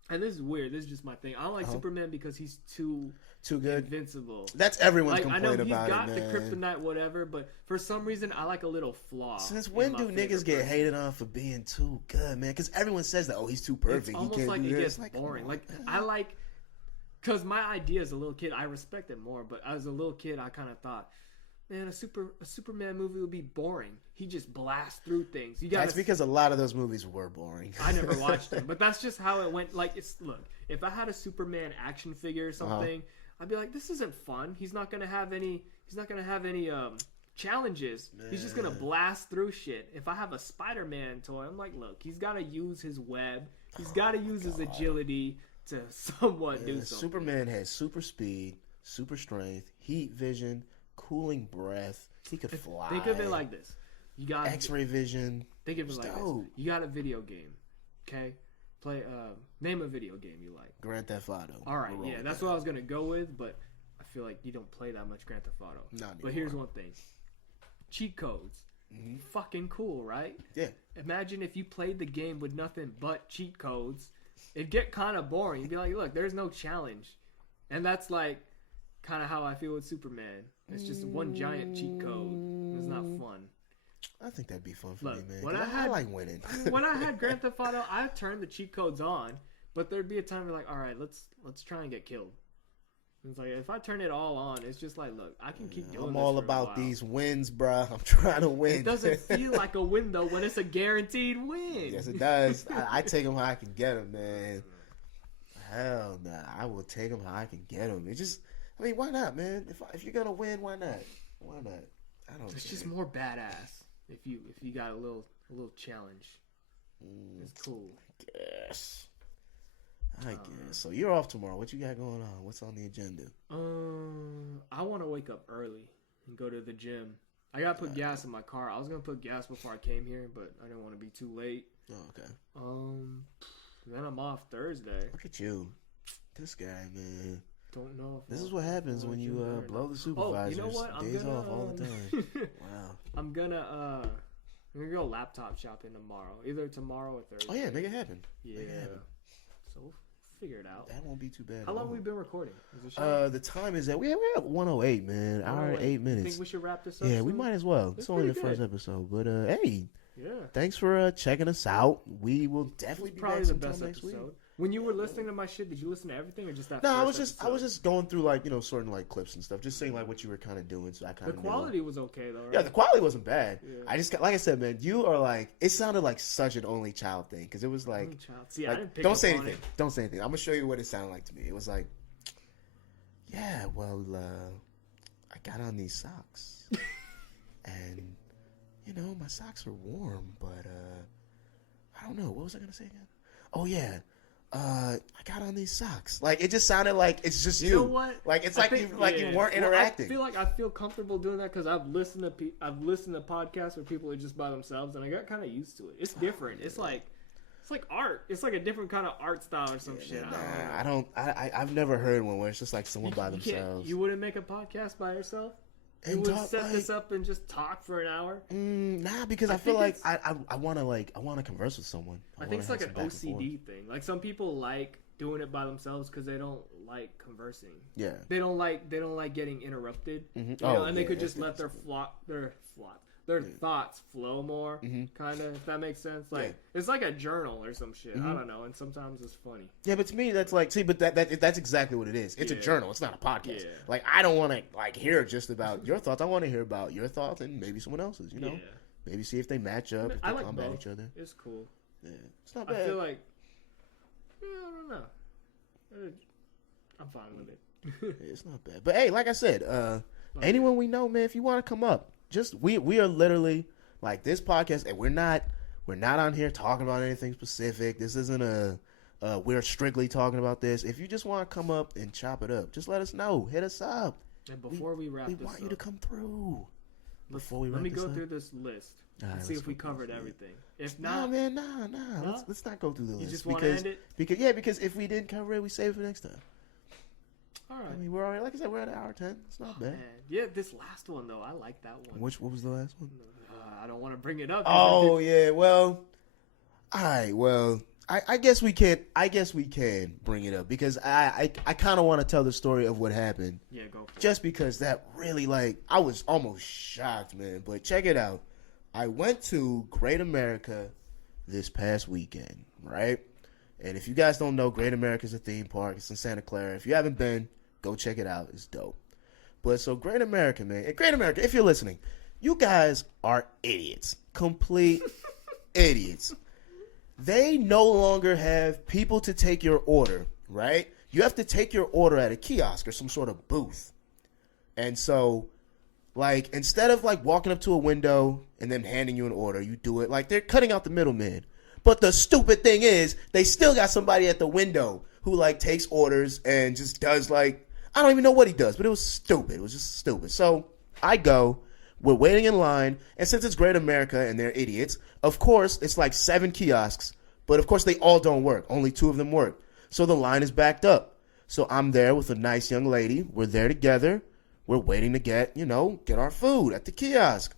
And this is weird. This is just my thing. I don't like Superman because he's too good, invincible. That's everyone's complaint about it, man. I know he's got the kryptonite, whatever, but for some reason, I like a little flaw. Since when do niggas get hated on for being too good, man? Because everyone says that, oh, he's too perfect. It's almost he can't like do it this. gets boring. Like I like, because my idea as a little kid, I respect it more. But as a little kid, I kind of thought, man, a Superman movie would be boring. He just blasts through things. That's because a lot of those movies were boring. I never watched them, but that's just how it went. Like look, if I had a Superman action figure or something, I'd be like, this isn't fun. He's not gonna have any. He's not gonna have any challenges. Man. He's just gonna blast through shit. If I have a Spider-Man toy, I'm like, look, he's got to use his web. He's got to use his agility to somewhat do something. Superman has super speed, super strength, heat vision, cooling breath. He could fly. Think of it like this: you got X-ray vision. Think of it like this: you got a video game, okay? Play. Name a video game you like. Grand Theft Auto. All right, yeah, that's what I was gonna go with, but I feel like you don't play that much Grand Theft Auto. Not anymore. But here's one thing: cheat codes. Fucking cool, right? Yeah. Imagine if you played the game with nothing but cheat codes. It'd get kind of boring. You'd be like, look, there's no challenge, and that's like kind of how I feel with Superman. It's just one giant cheat code. It's not fun. I think that'd be fun for me, man. I like winning. When I had Grand Theft Auto, I turned the cheat codes on, but there'd be a time where like, all right, let's try and get killed. It's like if I turn it all on, it's just like, look, I can keep doing. I'm all about these wins, bruh. I'm trying to win. It doesn't feel like a win though when it's a guaranteed win. Yes, it does. I take them how I can get them, man. Hell nah, I will take them how I can get them. It just, I mean, why not, man? If you're gonna win, why not? Why not? I don't. It's just more badass if you got a little challenge. It's cool. I guess. So you're off tomorrow. What you got going on? What's on the agenda? I want to wake up early and go to the gym. I gotta put gas in my car. I was gonna put gas before I came here, but I didn't want to be too late. Oh, okay. Then I'm off Thursday. Look at you, this guy, man. Don't know. This is what happens when you blow the supervisors. Oh, you know what? Days off all the time. Wow. I'm gonna go laptop shopping tomorrow. Either tomorrow or Thursday. Oh yeah, make it happen. Yeah. Make it happen. So we'll figure it out. That won't be too bad. How long have we been recording? The time is at we're at 108, man. Hour and 8 minutes. Think we should wrap this up? Yeah, soon? we might as well. It's only the first episode, but hey. Yeah. Thanks for checking us out. We will definitely be probably back the best next episode. week. When you were listening to my shit, did you listen to everything or just that? No, I was just going through like certain like clips and stuff, just seeing like what you were kind of doing. So I kind of the quality was okay though. Right? Yeah, the quality wasn't bad. Yeah. I just like I said, man, you are like it sounded like such an only child thing because it was like only child. See, like, I didn't pick don't say up on anything. it. Don't say anything. I'm gonna show you what it sounded like to me. It was like, yeah, well, I got on these socks, and my socks are warm, but I don't know. What was I gonna say again? Oh yeah. I got on these socks. Like, it just sounded like it's just you. You know what? Like, it's you weren't interacting. I feel comfortable doing that because I've listened to podcasts where people are just by themselves, and I got kind of used to it. It's different. It's like art. It's like a different kind of art style or some shit. I've never heard one where it's just like someone by themselves. You wouldn't make a podcast by yourself? You would set this up and just talk for an hour? Nah, because I feel like I want to converse with someone. I think it's like an OCD thing. Like, some people like doing it by themselves because they don't like conversing. Yeah. They don't like getting interrupted. Mm-hmm. And they could just let their thoughts flow more, kind of, if that makes sense. Like, it's like a journal or some shit. I don't know, and sometimes it's funny. Yeah, but to me, that's like, but that's exactly what it is. It's a journal. It's not a podcast. Yeah. Like, I don't want to, like, hear just about your thoughts. I want to hear about your thoughts and maybe someone else's, you know? Yeah. Maybe see if they match up, if they combat each other. It's cool. Yeah, it's not bad. I feel like, I don't know. I'm fine with it. It's not bad. But, hey, like I said, anyone we know, man, if you want to come up, just we are literally like this podcast, and we're not on here talking about anything specific. This isn't we're strictly talking about this. If you just want to come up and chop it up, just let us know. Hit us up. And before we wrap this up, we want you to come through. Let me go through this list and see if we covered everything. If not, nah. Let's not go through the list. You just want to end it? Because if we didn't cover it, we save it for next time. All right. I mean, we're already, like I said, we're at hour 10. It's not bad. Man. Yeah, this last one though, I like that one. What was the last one? I don't want to bring it up. Oh yeah, well, all right. Well, I guess we can. I guess we can bring it up because I kind of want to tell the story of what happened. Yeah, go. Just because that really, like, I was almost shocked, man. But check it out. I went to Great America this past weekend, right? And if you guys don't know, Great America is a theme park. It's in Santa Clara. If you haven't been, go check it out. It's dope. But so Great America, man. Great America, if you're listening, you guys are idiots. Complete idiots. They no longer have people to take your order, right? You have to take your order at a kiosk or some sort of booth. And so, like, instead of, like, walking up to a window and then handing you an order, you do it. Like, they're cutting out the middleman. But the stupid thing is, they still got somebody at the window who, like, takes orders and just does, like, I don't even know what he does, but it was stupid. It was just stupid. So I go, we're waiting in line, and since it's Great America and they're idiots, of course, it's like 7 kiosks, but of course they all don't work. Only 2 of them work. So the line is backed up. So I'm there with a nice young lady. We're there together. We're waiting to get our food at the kiosk.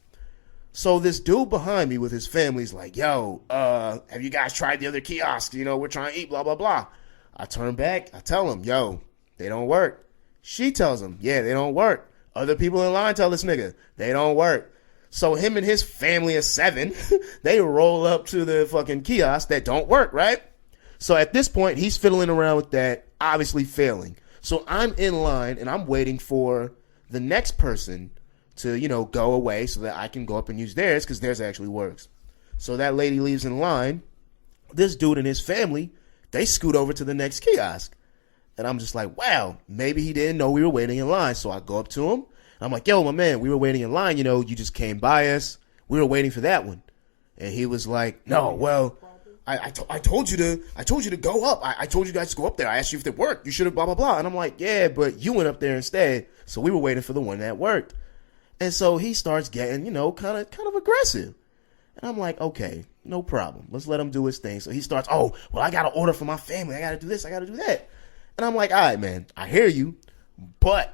So this dude behind me with his family is like, yo, have you guys tried the other kiosks? We're trying to eat, blah, blah, blah. I turn back. I tell him, yo, they don't work. She tells him, yeah, they don't work. Other people in line tell this nigga, they don't work. So him and his family of 7, they roll up to the fucking kiosk that don't work, right? So at this point, he's fiddling around with that, obviously failing. So I'm in line, and I'm waiting for the next person to, go away so that I can go up and use theirs because theirs actually works. So that lady leaves in line. This dude and his family, they scoot over to the next kiosk. And I'm just like, wow, maybe he didn't know we were waiting in line. So I go up to him. I'm like, yo, my man, we were waiting in line. You just came by us. We were waiting for that one. And he was like, no, well, I told you to go up. I told you guys to go up there. I asked you if it worked. You should have blah, blah, blah. And I'm like, yeah, but you went up there instead. So we were waiting for the one that worked. And so he starts getting, kind of aggressive. And I'm like, okay, no problem. Let's let him do his thing. So he starts, oh, well, I got to order for my family. I got to do this. I got to do that. And I'm like, all right, man, I hear you. But,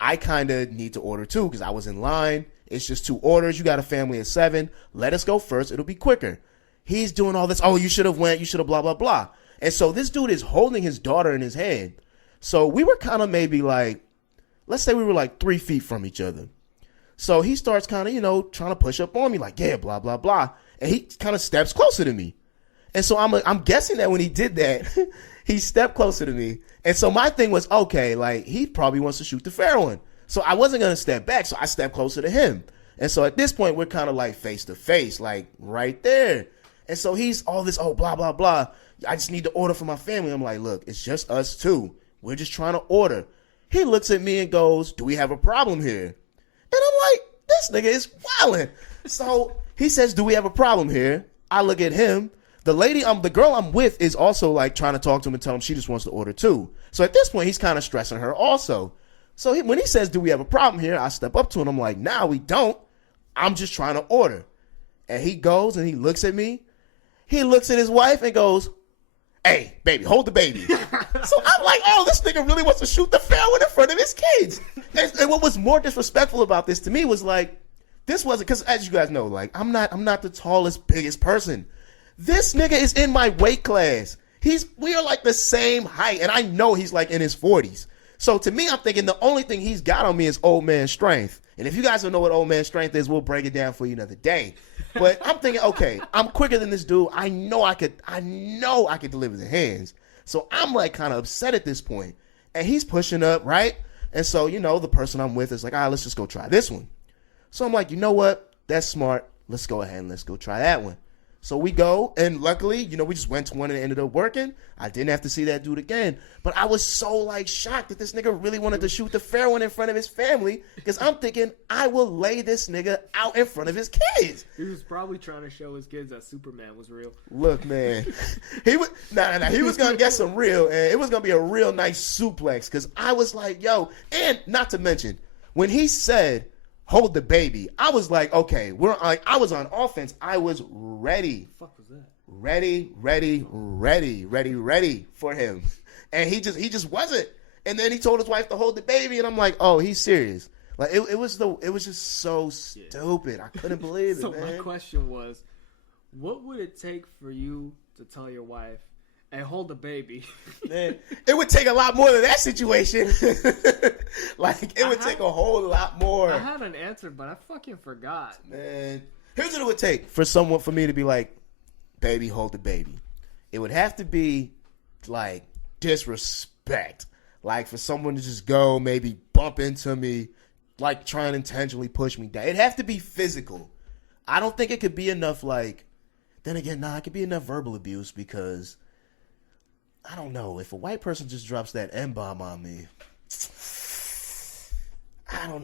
I kind of need to order too because I was in line. It's just 2 orders. You got a family of 7. Let us go first. It'll be quicker. He's doing all this. Oh, you should have went. You should have blah, blah, blah. And so this dude is holding his daughter in his hand. So we were kind of maybe like, let's say we were like 3 feet from each other. So he starts kind of, trying to push up on me like, yeah, blah, blah, blah. And he kind of steps closer to me. And so I'm guessing that when he did that, he stepped closer to me. And so my thing was, okay, like, he probably wants to shoot the fair one. So I wasn't going to step back. So I stepped closer to him. And so at this point, we're kind of like face to face, like right there. And so he's all this, oh, blah, blah, blah. I just need to order for my family. I'm like, look, it's just us 2. We're just trying to order. He looks at me and goes, do we have a problem here? And I'm like, this nigga is wilding. So he says, do we have a problem here? I look at him. The girl I'm with is also like trying to talk to him and tell him she just wants to order too. So at this point, he's kind of stressing her also. So when he says, do we have a problem here? I step up to him. I'm like, nah, we don't. I'm just trying to order. And he goes and he looks at me. He looks at his wife and goes, hey, baby, hold the baby. So I'm like, oh, this nigga really wants to shoot the fair one in front of his kids. And what was more disrespectful about this to me was like, this wasn't, because as you guys know, like, I'm not the tallest, biggest person. This nigga is in my weight class. We are like the same height, and I know he's like in his 40s. So to me, I'm thinking the only thing he's got on me is old man strength. And if you guys don't know what old man strength is, we'll break it down for you another day. But I'm thinking, okay, I'm quicker than this dude. I know I could deliver the hands. So I'm like kind of upset at this point. And he's pushing up, right? And so, the person I'm with is like, all right, let's just go try this one. So I'm like, you know what? That's smart. Let's go ahead and let's go try that one. So we go, and luckily, we just went to one and it ended up working. I didn't have to see that dude again. But I was so, like, shocked that this nigga really wanted to shoot the fair one in front of his family, because I'm thinking, I will lay this nigga out in front of his kids. He was probably trying to show his kids that Superman was real. Look, man. He was going to get some real, and it was going to be a real nice suplex, because I was like, yo, and not to mention, when he said, hold the baby, I was like, okay, I was on offense. I was ready. What the fuck was that? Ready for him. And he just wasn't. And then he told his wife to hold the baby, and I'm like, oh, he's serious. Like it was just so stupid. I couldn't believe it, so man. My question was, what would it take for you to tell your wife, hey, hold the baby? Man, it would take a lot more than that situation. Like, it would take a whole lot more. I had an answer, but I fucking forgot. Man, here's what it would take for me to be like, baby, hold the baby. It would have to be, like, disrespect. Like, for someone to just go, maybe bump into me, like, try and intentionally push me down. It'd have to be physical. I don't think it could be enough, like, then again, it could be enough verbal abuse, because I don't know. If a white person just drops that N-bomb on me,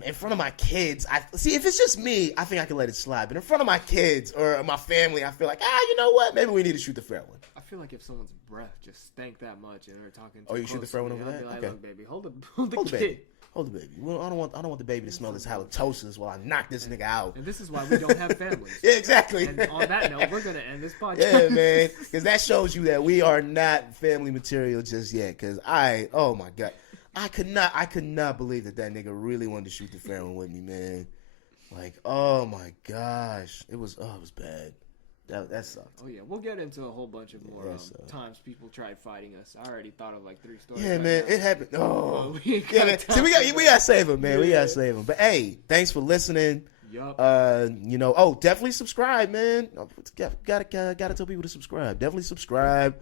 in front of my kids, if it's just me, I think I can let it slide. But in front of my kids or my family, I feel like, you know what? Maybe we need to shoot the fair one. I feel like if someone's breath just stank that much and they're talking too you shoot the fair one over there? I'd be like, okay. Look, baby, hold the kid. Baby. Hold the baby. Well, I don't want the baby to smell this halitosis while I knock this nigga out. And this is why we don't have families. Yeah, exactly. And on that note, we're gonna end this podcast. Yeah, man, because that shows you that we are not family material just yet. Because oh my god, I could not believe that nigga really wanted to shoot the fair one with me, man. Like, oh my gosh, it was bad. That sucked. Oh yeah, we'll get into a whole bunch of more times people tried fighting us. I already thought of like 3 stories. Yeah, right man, now. it happened. Oh, yeah, man. See, we gotta save him, man. Yeah. We gotta save him. But hey, thanks for listening. Yup. Definitely subscribe, man. Gotta tell people to subscribe. Definitely subscribe.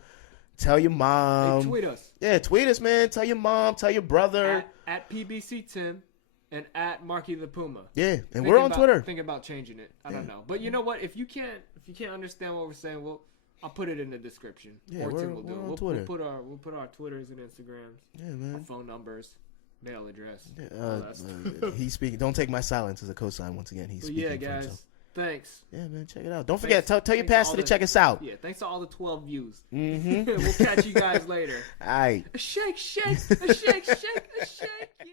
Tell your mom. Hey, tweet us. Yeah, tweet us, man. Tell your mom. Tell your brother. At PBC Tim. And at Marky the Puma. Yeah, and we're on Twitter. Thinking about changing it. I don't know. But you know what? If you can't understand what we're saying, I'll put it in the description. Yeah, or we're Tim will do it. on Twitter. We'll put our Twitters and Instagrams. Yeah, man. Our phone numbers, mail address. Yeah, he's speaking. Don't take my silence as a cosign once again. He's speaking. Yeah, guys. Thanks. Yeah, man. Check it out. Don't forget. Tell your pastor to check us out. Yeah, thanks to all the 12 views. Mm-hmm. We'll catch you guys later. All right. A shake, a shake, a shake, a shake. Yeah.